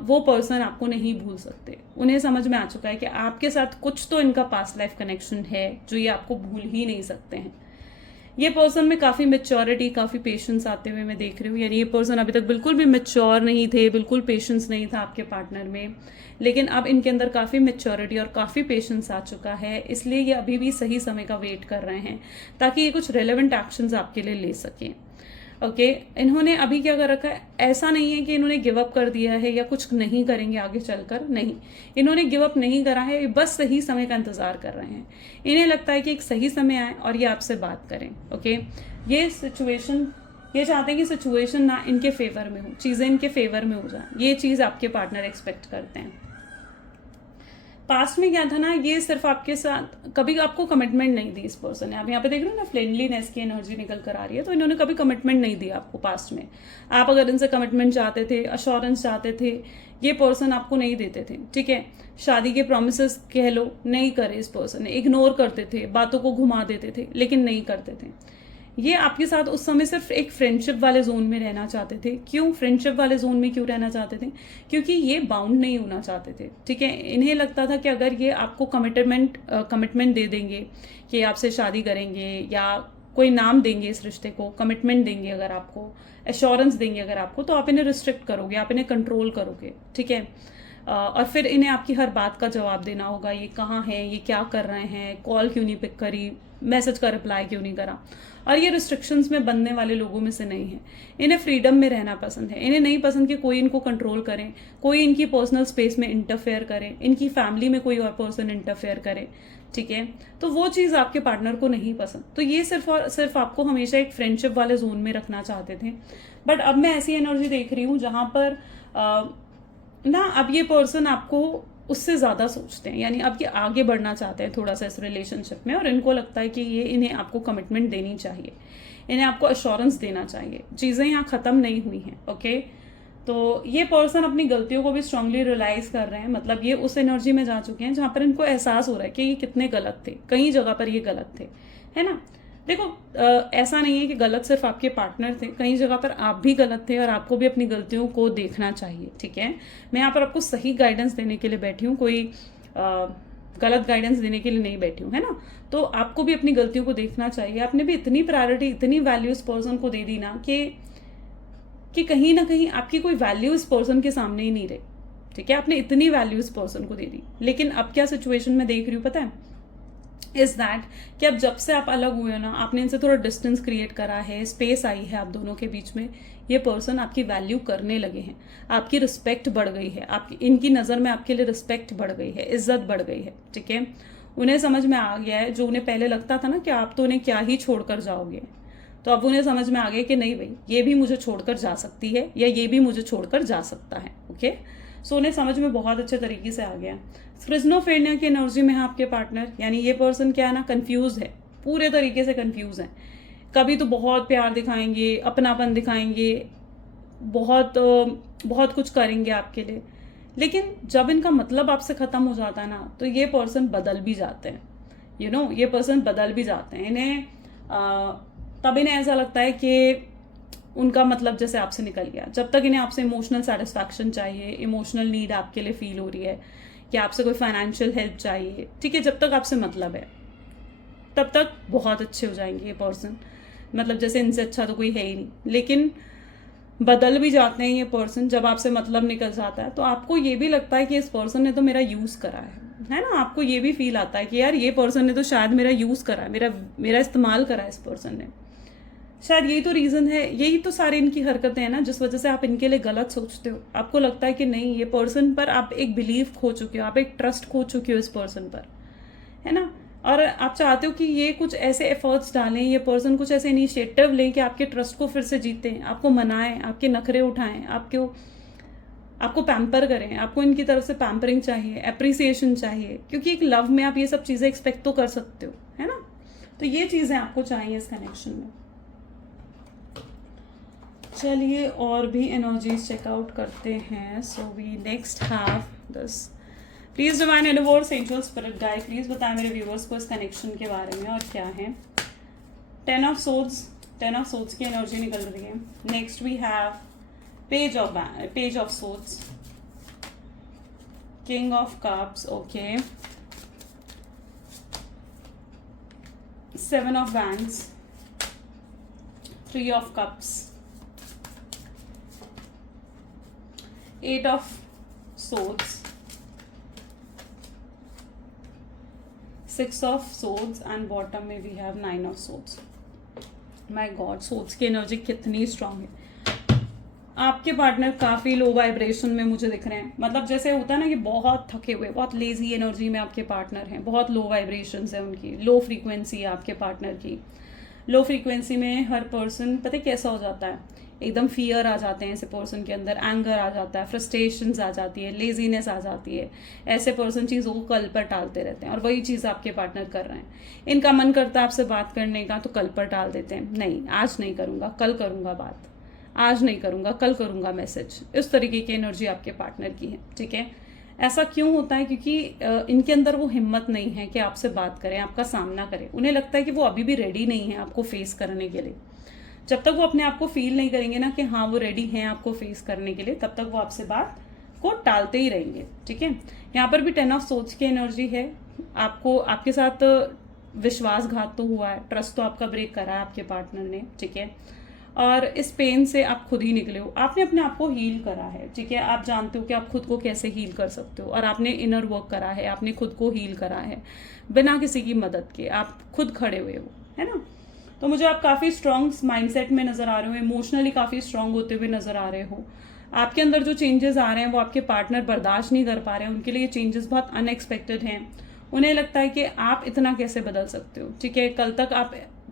वो पर्सन आपको नहीं भूल सकते। उन्हें समझ में आ चुका है कि आपके साथ कुछ तो इनका पास्ट लाइफ कनेक्शन है जो ये आपको भूल ही नहीं सकते हैं। ये पर्सन में काफ़ी मेच्योरिटी, काफ़ी पेशेंस आते हुए मैं देख रही हूँ। यानी ये पर्सन अभी तक बिल्कुल भी मेच्योर नहीं थे, बिल्कुल पेशेंस नहीं था आपके पार्टनर में, लेकिन अब इनके अंदर काफ़ी मेच्योरिटी और काफ़ी पेशेंस आ चुका है। इसलिए ये अभी भी सही समय का वेट कर रहे हैं ताकि ये कुछ रेलेवेंट एक्शंस आपके लिए ले सकें। ओके, इन्होंने अभी क्या कर रखा है, ऐसा नहीं है कि इन्होंने गिव अप कर दिया है या कुछ नहीं करेंगे आगे चलकर, नहीं, इन्होंने गिव अप नहीं करा है, बस सही समय का इंतजार कर रहे हैं। इन्हें लगता है कि एक सही समय आए और ये आपसे बात करें। ओके, ये सिचुएशन, ये चाहते हैं कि सिचुएशन ना इनके फेवर में हो, चीज़ें इनके फेवर में हो जाए, ये चीज़ आपके पार्टनर एक्सपेक्ट करते हैं। पास्ट में क्या था ना, ये सिर्फ आपके साथ कभी आपको कमिटमेंट नहीं दी इस पर्सन ने। आप यहाँ पे देख रहे हो ना, फ्रेंडलीनेस की एनर्जी निकल कर आ रही है, तो इन्होंने कभी कमिटमेंट नहीं दिया आपको पास्ट में। आप अगर इनसे कमिटमेंट चाहते थे, अश्योरेंस चाहते थे, ये पर्सन आपको नहीं देते थे, ठीक है। शादी के प्रोमिसेस कह लो, नहीं करे इस पर्सन ने, इग्नोर करते थे, बातों को घुमा देते थे, लेकिन नहीं करते थे। ये आपके साथ उस समय सिर्फ एक फ्रेंडशिप वाले जोन में रहना चाहते थे। क्यों फ्रेंडशिप वाले जोन में क्यों रहना चाहते थे? क्योंकि ये बाउंड नहीं होना चाहते थे, ठीक है। इन्हें लगता था कि अगर ये आपको कमिटमेंट दे देंगे कि आपसे शादी करेंगे, या कोई नाम देंगे इस रिश्ते को, कमिटमेंट देंगे, अगर आपको एश्योरेंस देंगे अगर आपको, तो आप इन्हें रिस्ट्रिक्ट करोगे, आप इन्हें कंट्रोल करोगे, ठीक है। और फिर इन्हें आपकी हर बात का जवाब देना होगा, ये कहाँ हैं, ये क्या कर रहे हैं, कॉल क्यों नहीं पिक करी, मैसेज का रिप्लाई क्यों नहीं करा। और ये रिस्ट्रिक्शंस में बनने वाले लोगों में से नहीं है। इन्हें फ्रीडम में रहना पसंद है। इन्हें नहीं पसंद कि कोई इनको कंट्रोल करे, कोई इनकी पर्सनल स्पेस में इंटरफेयर करे, इनकी फैमिली में कोई और पर्सन इंटरफेयर करे, ठीक है। तो वो चीज़ आपके पार्टनर को नहीं पसंद। तो ये सिर्फ और सिर्फ आपको हमेशा एक फ्रेंडशिप वाले जोन में रखना चाहते थे। बट अब मैं ऐसी एनर्जी देख रही हूँ जहाँ पर अब ये पर्सन आपको उससे ज़्यादा सोचते हैं, यानी अब ये आगे बढ़ना चाहते हैं थोड़ा सा इस रिलेशनशिप में, और इनको लगता है कि इन्हें आपको कमिटमेंट देनी चाहिए, इन्हें आपको अश्योरेंस देना चाहिए। चीज़ें यहाँ ख़त्म नहीं हुई हैं, ओके। तो ये पर्सन अपनी गलतियों को भी स्ट्रांगली रियलाइज कर रहे हैं। मतलब ये उस एनर्जी में जा चुके हैं जहाँ पर इनको एहसास हो रहा है कि ये कितने गलत थे, कई जगह पर ये गलत थे, है ना। देखो ऐसा नहीं है कि गलत सिर्फ आपके पार्टनर थे, कई जगह पर आप भी गलत थे और आपको भी अपनी गलतियों को देखना चाहिए, ठीक है। मैं यहाँ पर आपको सही गाइडेंस देने के लिए बैठी हूँ, कोई गलत गाइडेंस देने के लिए नहीं बैठी हूँ, है ना। तो आपको भी अपनी गलतियों को देखना चाहिए। आपने भी इतनी प्रायोरिटी, इतनी वैल्यू इस पर्सन को दे दी ना कि कहीं ना कहीं आपकी कोई वैल्यू इस पर्सन के सामने ही नहीं रही, ठीक है। आपने इतनी वैल्यू इस पर्सन को दे दी। लेकिन अब क्या सिचुएशन में देख रही हूँ पता है, इज दैट कि अब जब से आप अलग हुए हो ना, आपने इनसे थोड़ा डिस्टेंस क्रिएट करा है, स्पेस आई है आप दोनों के बीच में, ये पर्सन आपकी वैल्यू करने लगे हैं, आपकी रिस्पेक्ट बढ़ गई है, आपकी इनकी नज़र में आपके लिए रिस्पेक्ट बढ़ गई है, इज्जत बढ़ गई है, ठीक है। उन्हें समझ में आ गया है, जो उन्हें पहले लगता था ना कि आप तो उन्हें क्या ही छोड़कर जाओगे, तो अब उन्हें समझ में आ गया कि नहीं भाई, ये भी मुझे छोड़कर जा सकती है, या ये भी मुझे छोड़कर जा सकता है, ओके। सो उन्हें समझ में बहुत अच्छे तरीके से आ गया। स्किज़ोफ्रेनिया की एनर्जी में है आपके पार्टनर, यानी ये पर्सन क्या है ना, कंफ्यूज है, पूरे तरीके से कंफ्यूज है। कभी तो बहुत प्यार दिखाएंगे, अपनापन दिखाएंगे, बहुत कुछ करेंगे आपके लिए, लेकिन जब इनका मतलब आपसे ख़त्म हो जाता है ना, तो ये पर्सन बदल भी जाते हैं, ये पर्सन बदल भी जाते हैं। इन्हें तब इन्हें ऐसा लगता है कि उनका मतलब जैसे आपसे निकल गया। जब तक इन्हें आपसे इमोशनल सेटिस्फैक्शन चाहिए, इमोशनल नीड आपके लिए फील हो रही है, कि आपसे कोई फाइनेंशियल हेल्प चाहिए, ठीक है, जब तक आपसे मतलब है, तब तक बहुत अच्छे हो जाएंगे ये पर्सन। मतलब जैसे इनसे अच्छा तो कोई है ही नहीं। लेकिन बदल भी जाते हैं ये पर्सन जब आपसे मतलब निकल जाता है। तो आपको ये भी लगता है कि इस पर्सन ने तो मेरा यूज़ करा है ना। आपको ये भी फील आता है कि यार ये पर्सन ने तो शायद मेरा यूज़ करा है, मेरा इस्तेमाल करा है इस पर्सन ने। शायद यही तो रीज़न है, यही तो सारी इनकी हरकतें हैं ना, जिस वजह से आप इनके लिए गलत सोचते हो। आपको लगता है कि नहीं, ये पर्सन पर आप एक बिलीव खो चुके हो, आप एक ट्रस्ट खो चुके हो इस पर्सन पर, है ना। और आप चाहते हो कि ये कुछ ऐसे एफर्ट्स डालें, ये पर्सन कुछ ऐसे इनिशिएटिव लें कि आपके ट्रस्ट को फिर से जीतें, आपको मनाएं, आपके नखरे उठाएं, आपको पैम्पर करें। आपको इनकी तरफ से पैम्परिंग चाहिए, अप्रिसिएशन चाहिए, क्योंकि एक लव में आप ये सब चीज़ें एक्सपेक्ट तो कर सकते हो, है ना। तो ये चीज़ें आपको चाहिए इस कनेक्शन में। चलिए और भी एनर्जीज चेकआउट करते हैं। So we next have this. Please divine universe, angel, spirit guide, please बताएं मेरे व्यूअर्स को इस कनेक्शन के बारे में और क्या है। 10 ऑफ सोर्ड्स की एनर्जी निकल रही है। Next we have page of swords, king of cups, okay, 7 of wands, 3 of cups, 8 of swords, 6 of swords and bottom में we have 9 of swords. My God, swords की एनर्जी कितनी strong है। आपके partner काफ़ी low vibration में मुझे दिख रहे हैं। मतलब जैसे होता है ना कि बहुत थके हुए, बहुत लेजी एनर्जी में आपके पार्टनर हैं, बहुत लो वाइब्रेशंस है उनकी, लो फ्रीक्वेंसी है आपके पार्टनर की। लो फ्रीक्वेंसी में हर पर्सन पता है कैसा हो जाता है, एकदम फियर आ जाते हैं ऐसे पर्सन के अंदर, एंगर आ जाता है, फ्रस्ट्रेशंस आ जाती है, लेजीनेस आ जाती है। ऐसे पर्सन चीज़ों को कल पर टालते रहते हैं, और वही चीज़ आपके पार्टनर कर रहे हैं। इनका मन करता है आपसे बात करने का, तो कल पर टाल देते हैं, नहीं आज नहीं करूँगा, कल करूँगा बात, आज नहीं करूँगा, कल करूँगा मैसेज। इस तरीके की एनर्जी आपके पार्टनर की है, ठीक है। ऐसा क्यों होता है? क्योंकि इनके अंदर वो हिम्मत नहीं है कि आपसे बात करें, आपका सामना करें। उन्हें लगता है कि वो अभी भी रेडी नहीं है आपको फेस करने के लिए। जब तक वो अपने आप को फील नहीं करेंगे ना कि हाँ वो रेडी हैं आपको फेस करने के लिए, तब तक वो आपसे बात को टालते ही रहेंगे। ठीक है, यहाँ पर भी 10 ऑफ सोर्ड्स की एनर्जी है। आपको आपके साथ विश्वासघात तो हुआ है, ट्रस्ट तो आपका ब्रेक करा है आपके पार्टनर ने। ठीक है, और इस पेन से आप खुद ही निकले हो, आपने अपने आप को हील करा है। ठीक है, आप जानते हो कि आप खुद को कैसे हील कर सकते हो, और आपने इनर वर्क करा है, आपने खुद को हील करा है बिना किसी की मदद के। आप खुद खड़े हुए हो, है ना। तो मुझे आप काफ़ी स्ट्रांग माइंडसेट में नज़र आ रहे हो, इमोशनली काफ़ी स्ट्रांग होते हुए नज़र आ रहे हो। आपके अंदर जो चेंजेस आ रहे हैं वो आपके पार्टनर बर्दाश्त नहीं कर पा रहे हैं, उनके लिए चेंजेस बहुत अनएक्सपेक्टेड हैं। उन्हें लगता है कि आप इतना कैसे बदल सकते हो। ठीक है,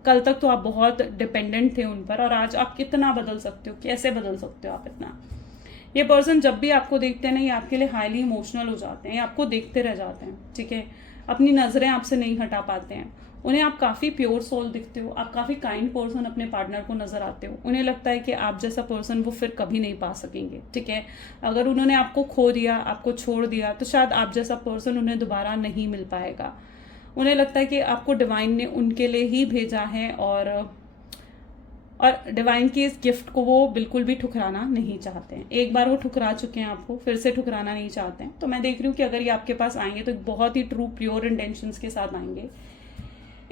कल तक तो आप बहुत डिपेंडेंट थे उन पर, और आज आप कितना बदल सकते हो, कैसे बदल सकते हो आप इतना। ये पर्सन जब भी आपको देखते हैं ना, ये आपके लिए हाईली इमोशनल हो जाते हैं, ये आपको देखते रह जाते हैं। ठीक है, अपनी नज़रें आपसे नहीं हटा पाते हैं। उन्हें आप काफ़ी प्योर सोल दिखते हो, आप काफ़ी काइंड पर्सन अपने पार्टनर को नज़र आते हो। उन्हें लगता है कि आप जैसा पर्सन वो फिर कभी नहीं पा सकेंगे। ठीक है, अगर उन्होंने आपको खो दिया, आपको छोड़ दिया, तो शायद आप जैसा पर्सन उन्हें दोबारा नहीं मिल पाएगा। उन्हें लगता है कि आपको डिवाइन ने उनके लिए ही भेजा है, और डिवाइन की इस गिफ्ट को वो बिल्कुल भी ठुकराना नहीं चाहते हैं। एक बार वो ठुकरा चुके हैं आपको, फिर से ठुकराना नहीं चाहते हैं। तो मैं देख रही हूँ कि अगर ये आपके पास आएंगे तो एक बहुत ही ट्रू प्योर इंटेंशंस के साथ आएंगे।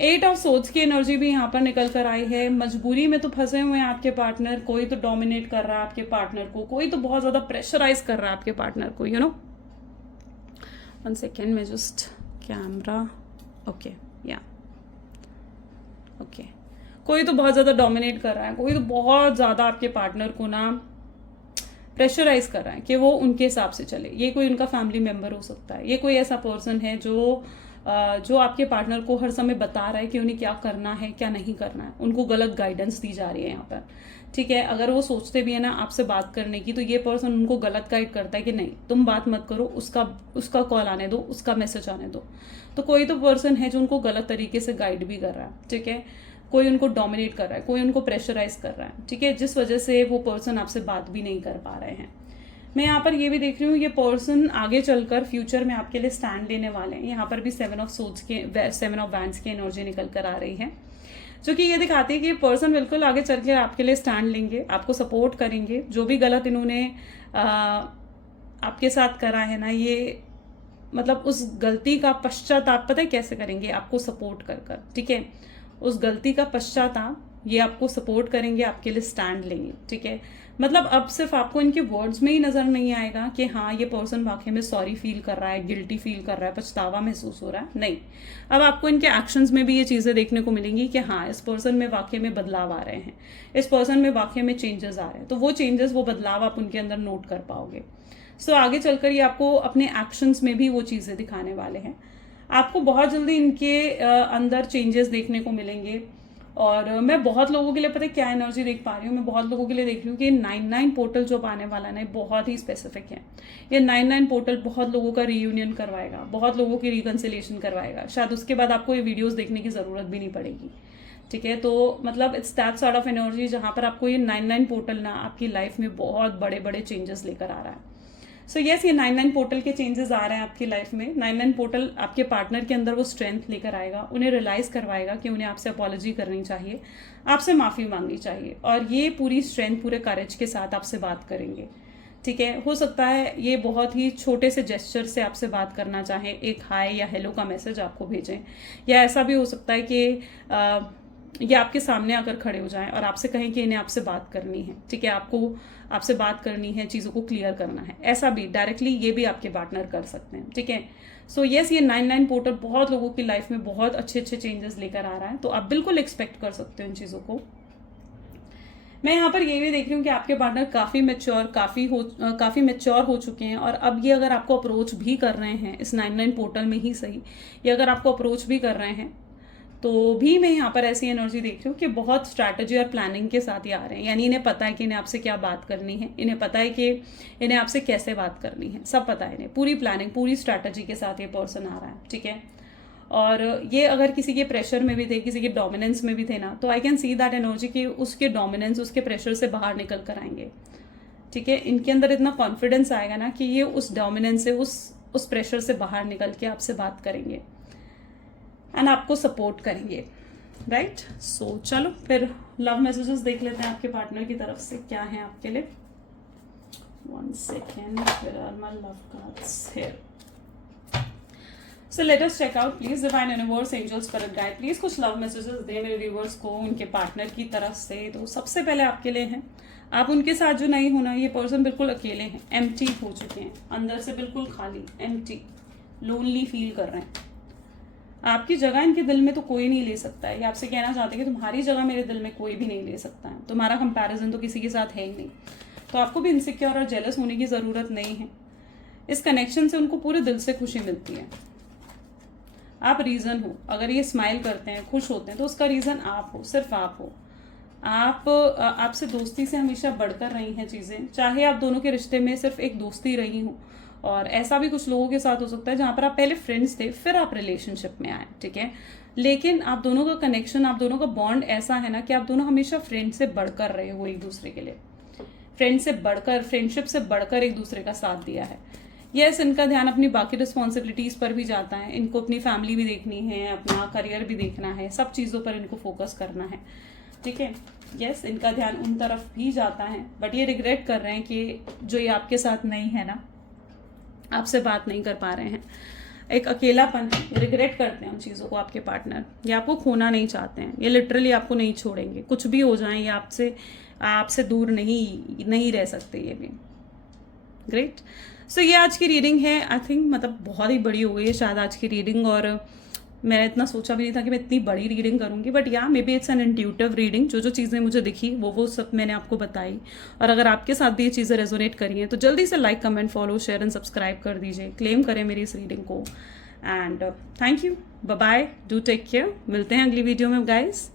8 ऑफ सोर्ड्स की एनर्जी भी यहाँ पर निकल कर आई है। मजबूरी में तो फंसे हुए हैं आपके पार्टनर, कोई तो डोमिनेट कर रहा है आपके पार्टनर को, कोई तो बहुत ज़्यादा प्रेशराइज कर रहा है आपके पार्टनर को, यू नो। 1 सेकेंड में जस्ट कैमरा, ओके या ओके, कोई तो बहुत ज़्यादा डोमिनेट कर रहा है, कोई तो बहुत ज़्यादा आपके पार्टनर को ना प्रेशराइज कर रहा है कि वो उनके हिसाब से चले। ये कोई उनका फैमिली मेम्बर हो सकता है, ये कोई ऐसा पर्सन है जो आपके पार्टनर को हर समय बता रहा है कि उन्हें क्या करना है क्या नहीं करना है, उनको गलत गाइडेंस दी जा रही है यहाँ पर। ठीक है, अगर वो सोचते भी है ना आपसे बात करने की, तो ये पर्सन उनको गलत गाइड करता है कि नहीं तुम बात मत करो, उसका कॉल आने दो, उसका मैसेज आने दो। तो कोई तो पर्सन है जो उनको गलत तरीके से गाइड भी कर रहा है। ठीक है, कोई उनको डोमिनेट कर रहा है, कोई उनको प्रेशराइज कर रहा है। ठीक है, जिस वजह से वो पर्सन आपसे बात भी नहीं कर पा रहे हैं। मैं यहाँ पर ये भी देख रही हूँ, ये पर्सन आगे चलकर फ्यूचर में आपके लिए स्टैंड लेने वाले हैं। यहाँ पर भी 7 ऑफ वैंड्स की एनर्जी निकल कर आ रही है, जो कि ये दिखाती है कि ये पर्सन बिल्कुल आगे चल के आपके लिए स्टैंड लेंगे, आपको सपोर्ट करेंगे। जो भी गलत इन्होंने आपके साथ करा है ना, ये मतलब उस गलती का पश्चाताप पता है कैसे करेंगे? आपको सपोर्ट कर कर। ठीक है, उस गलती का पश्चाताप ये आपको सपोर्ट करेंगे, आपके लिए स्टैंड लेंगे। ठीक है, मतलब अब सिर्फ आपको इनके वर्ड्स में ही नजर नहीं आएगा कि हाँ ये पर्सन वाकई में सॉरी फील कर रहा है, गिल्टी फील कर रहा है, पछतावा महसूस हो रहा है। नहीं, अब आपको इनके एक्शंस में भी ये चीज़ें देखने को मिलेंगी कि हाँ इस पर्सन में वाकई में बदलाव आ रहे हैं, इस पर्सन में वाकई में चेंजेस आ रहे हैं। तो वो चेंजेस, वो बदलाव आप उनके अंदर नोट कर पाओगे। सो आगे चलकर ये आपको अपने एक्शंस में भी वो चीज़ें दिखाने वाले हैं। आपको बहुत जल्दी इनके अंदर चेंजेस देखने को मिलेंगे। और मैं बहुत लोगों के लिए पता है क्या एनर्जी देख पा रही हूँ? मैं बहुत लोगों के लिए देख रही हूँ कि 99 पोर्टल जो आने वाला है ना, बहुत ही स्पेसिफिक है। ये 99 पोर्टल बहुत लोगों का रीयूनियन करवाएगा, बहुत लोगों की रिकन्सिलेशन करवाएगा। शायद उसके बाद आपको ये वीडियोस देखने की ज़रूरत भी नहीं पड़ेगी। ठीक है, तो मतलब it's that sort of energy जहाँ पर आपको ये 99 पोर्टल ना आपकी लाइफ में बहुत बड़े बड़े चेंजेस लेकर आ रहा है। सो यस, ये 99 पोर्टल के चेंजेस आ रहे हैं आपकी लाइफ में। 99 पोर्टल आपके पार्टनर के अंदर वो स्ट्रेंथ लेकर आएगा, उन्हें रियलाइज करवाएगा कि उन्हें आपसे अपॉलॉजी करनी चाहिए, आपसे माफ़ी मांगनी चाहिए, और ये पूरी स्ट्रेंथ, पूरे करेज के साथ आपसे बात करेंगे। ठीक है, हो सकता है ये बहुत ही छोटे से जेस्चर से आपसे बात करना चाहें, एक हाय या हेलो का मैसेज आपको भेजें, या ऐसा भी हो सकता है कि ये आपके सामने आकर खड़े हो जाएं और आपसे कहें कि इन्हें आपसे बात करनी है। ठीक है, आपको आपसे बात करनी है, चीज़ों को क्लियर करना है। ऐसा भी डायरेक्टली ये भी आपके पार्टनर कर सकते हैं। ठीक है, सो यस, ये 99 पोर्टल बहुत लोगों की लाइफ में बहुत अच्छे अच्छे चेंजेस लेकर आ रहा है, तो आप बिल्कुल एक्सपेक्ट कर सकते हो इन चीज़ों को। मैं यहाँ पर ये भी देख रही हूँ कि आपके पार्टनर काफ़ी मैच्योर हो चुके हैं, और अब ये अगर आपको अप्रोच भी कर रहे हैं इस 99 पोर्टल में ही सही, ये अगर आपको अप्रोच भी कर रहे हैं, तो भी मैं यहाँ पर ऐसी एनर्जी देख रही हूँ कि बहुत स्ट्रैटेजी और प्लानिंग के साथ ही आ रहे हैं। यानी इन्हें पता है कि इन्हें आपसे क्या बात करनी है, इन्हें पता है कि इन्हें आपसे कैसे बात करनी है, सब पता है इन्हें। पूरी प्लानिंग, पूरी स्ट्रैटेजी के साथ ये पर्सन आ रहा है। ठीक है, और ये अगर किसी के प्रेशर में भी थे, किसी के डोमिनेंस में भी थे ना, तो I can see that energy कि उसके डोमिनेंस, उसके प्रेशर से बाहर निकल कर आएंगे। ठीक है, इनके अंदर इतना कॉन्फिडेंस आएगा ना कि ये उस डोमिनेंस से, उस उस प्रेशर से बाहर निकल के आपसे बात करेंगे एंड आपको सपोर्ट करेंगे, राइट। सो चलो फिर लव मैसेजेस देख लेते हैं आपके पार्टनर की तरफ से क्या है आपके लिए। 1 second, where are my love cards? Here. So let us check out, please divine universe, angels, spirit guide, please कुछ लव मैसेजेस दे मेरे व्यूवर्स को उनके पार्टनर की तरफ से। तो सबसे पहले आपके लिए हैं, आप उनके साथ जो नहीं होना, ये पर्सन बिल्कुल अकेले हैं, एम्प्टी हो चुके हैं, अंदर से बिल्कुल खाली, एम्प्टी, लोनली फील कर रहे हैं। आपकी जगह इनके दिल में तो कोई नहीं ले सकता है। ये आपसे कहना चाहते हैं कि तुम्हारी जगह मेरे दिल में कोई भी नहीं ले सकता है, तुम्हारा कंपैरिजन तो किसी के साथ है ही नहीं, तो आपको भी इनसिक्योर और जेलस होने की ज़रूरत नहीं है। इस कनेक्शन से उनको पूरे दिल से खुशी मिलती है। आप रीज़न हो, अगर ये स्माइल करते हैं, खुश होते हैं, तो उसका रीज़न आप हो, सिर्फ आप हो। आपसे दोस्ती से हमेशा बढ़कर रही हैं चीज़ें, चाहे आप दोनों के रिश्ते में सिर्फ एक दोस्ती रही हो, और ऐसा भी कुछ लोगों के साथ हो सकता है जहाँ पर आप पहले फ्रेंड्स थे फिर आप रिलेशनशिप में आए, ठीक है। लेकिन आप दोनों का कनेक्शन, आप दोनों का बॉन्ड ऐसा है ना कि आप दोनों हमेशा फ्रेंड से बढ़कर रहे हो एक दूसरे के लिए, फ्रेंड से बढ़कर, फ्रेंडशिप से बढ़कर एक दूसरे का साथ दिया है। यस, इनका ध्यान अपनी बाकी रिस्पॉन्सिबिलिटीज़ पर भी जाता है, इनको अपनी फैमिली भी देखनी है, अपना करियर भी देखना है, सब चीज़ों पर इनको फोकस करना है, ठीक है। यस, इनका ध्यान उन तरफ भी जाता है, बट ये रिग्रेट कर रहे हैं कि जो ये आपके साथ नहीं है ना, आपसे बात नहीं कर पा रहे हैं, एक अकेलापन है, रिग्रेट करते हैं उन चीज़ों को आपके पार्टनर। ये आपको खोना नहीं चाहते हैं, ये लिटरली आपको नहीं छोड़ेंगे, कुछ भी हो जाए ये आपसे दूर नहीं रह सकते ये भी। ग्रेट। सो ये आज की रीडिंग है। आई थिंक मतलब बहुत ही बड़ी हो गई है शायद आज की रीडिंग, और मैंने इतना सोचा भी नहीं था कि मैं इतनी बड़ी रीडिंग करूंगी, बट या may be it's an intuitive reading. जो चीज़ें मुझे दिखी वो सब मैंने आपको बताई, और अगर आपके साथ भी ये चीज़ें रेजोनेट करी हैं तो जल्दी से like, comment, follow, share and subscribe कर दीजिए, क्लेम करें मेरी इस रीडिंग को। And thank you, bye bye, do take care, मिलते हैं अगली वीडियो में गाइस।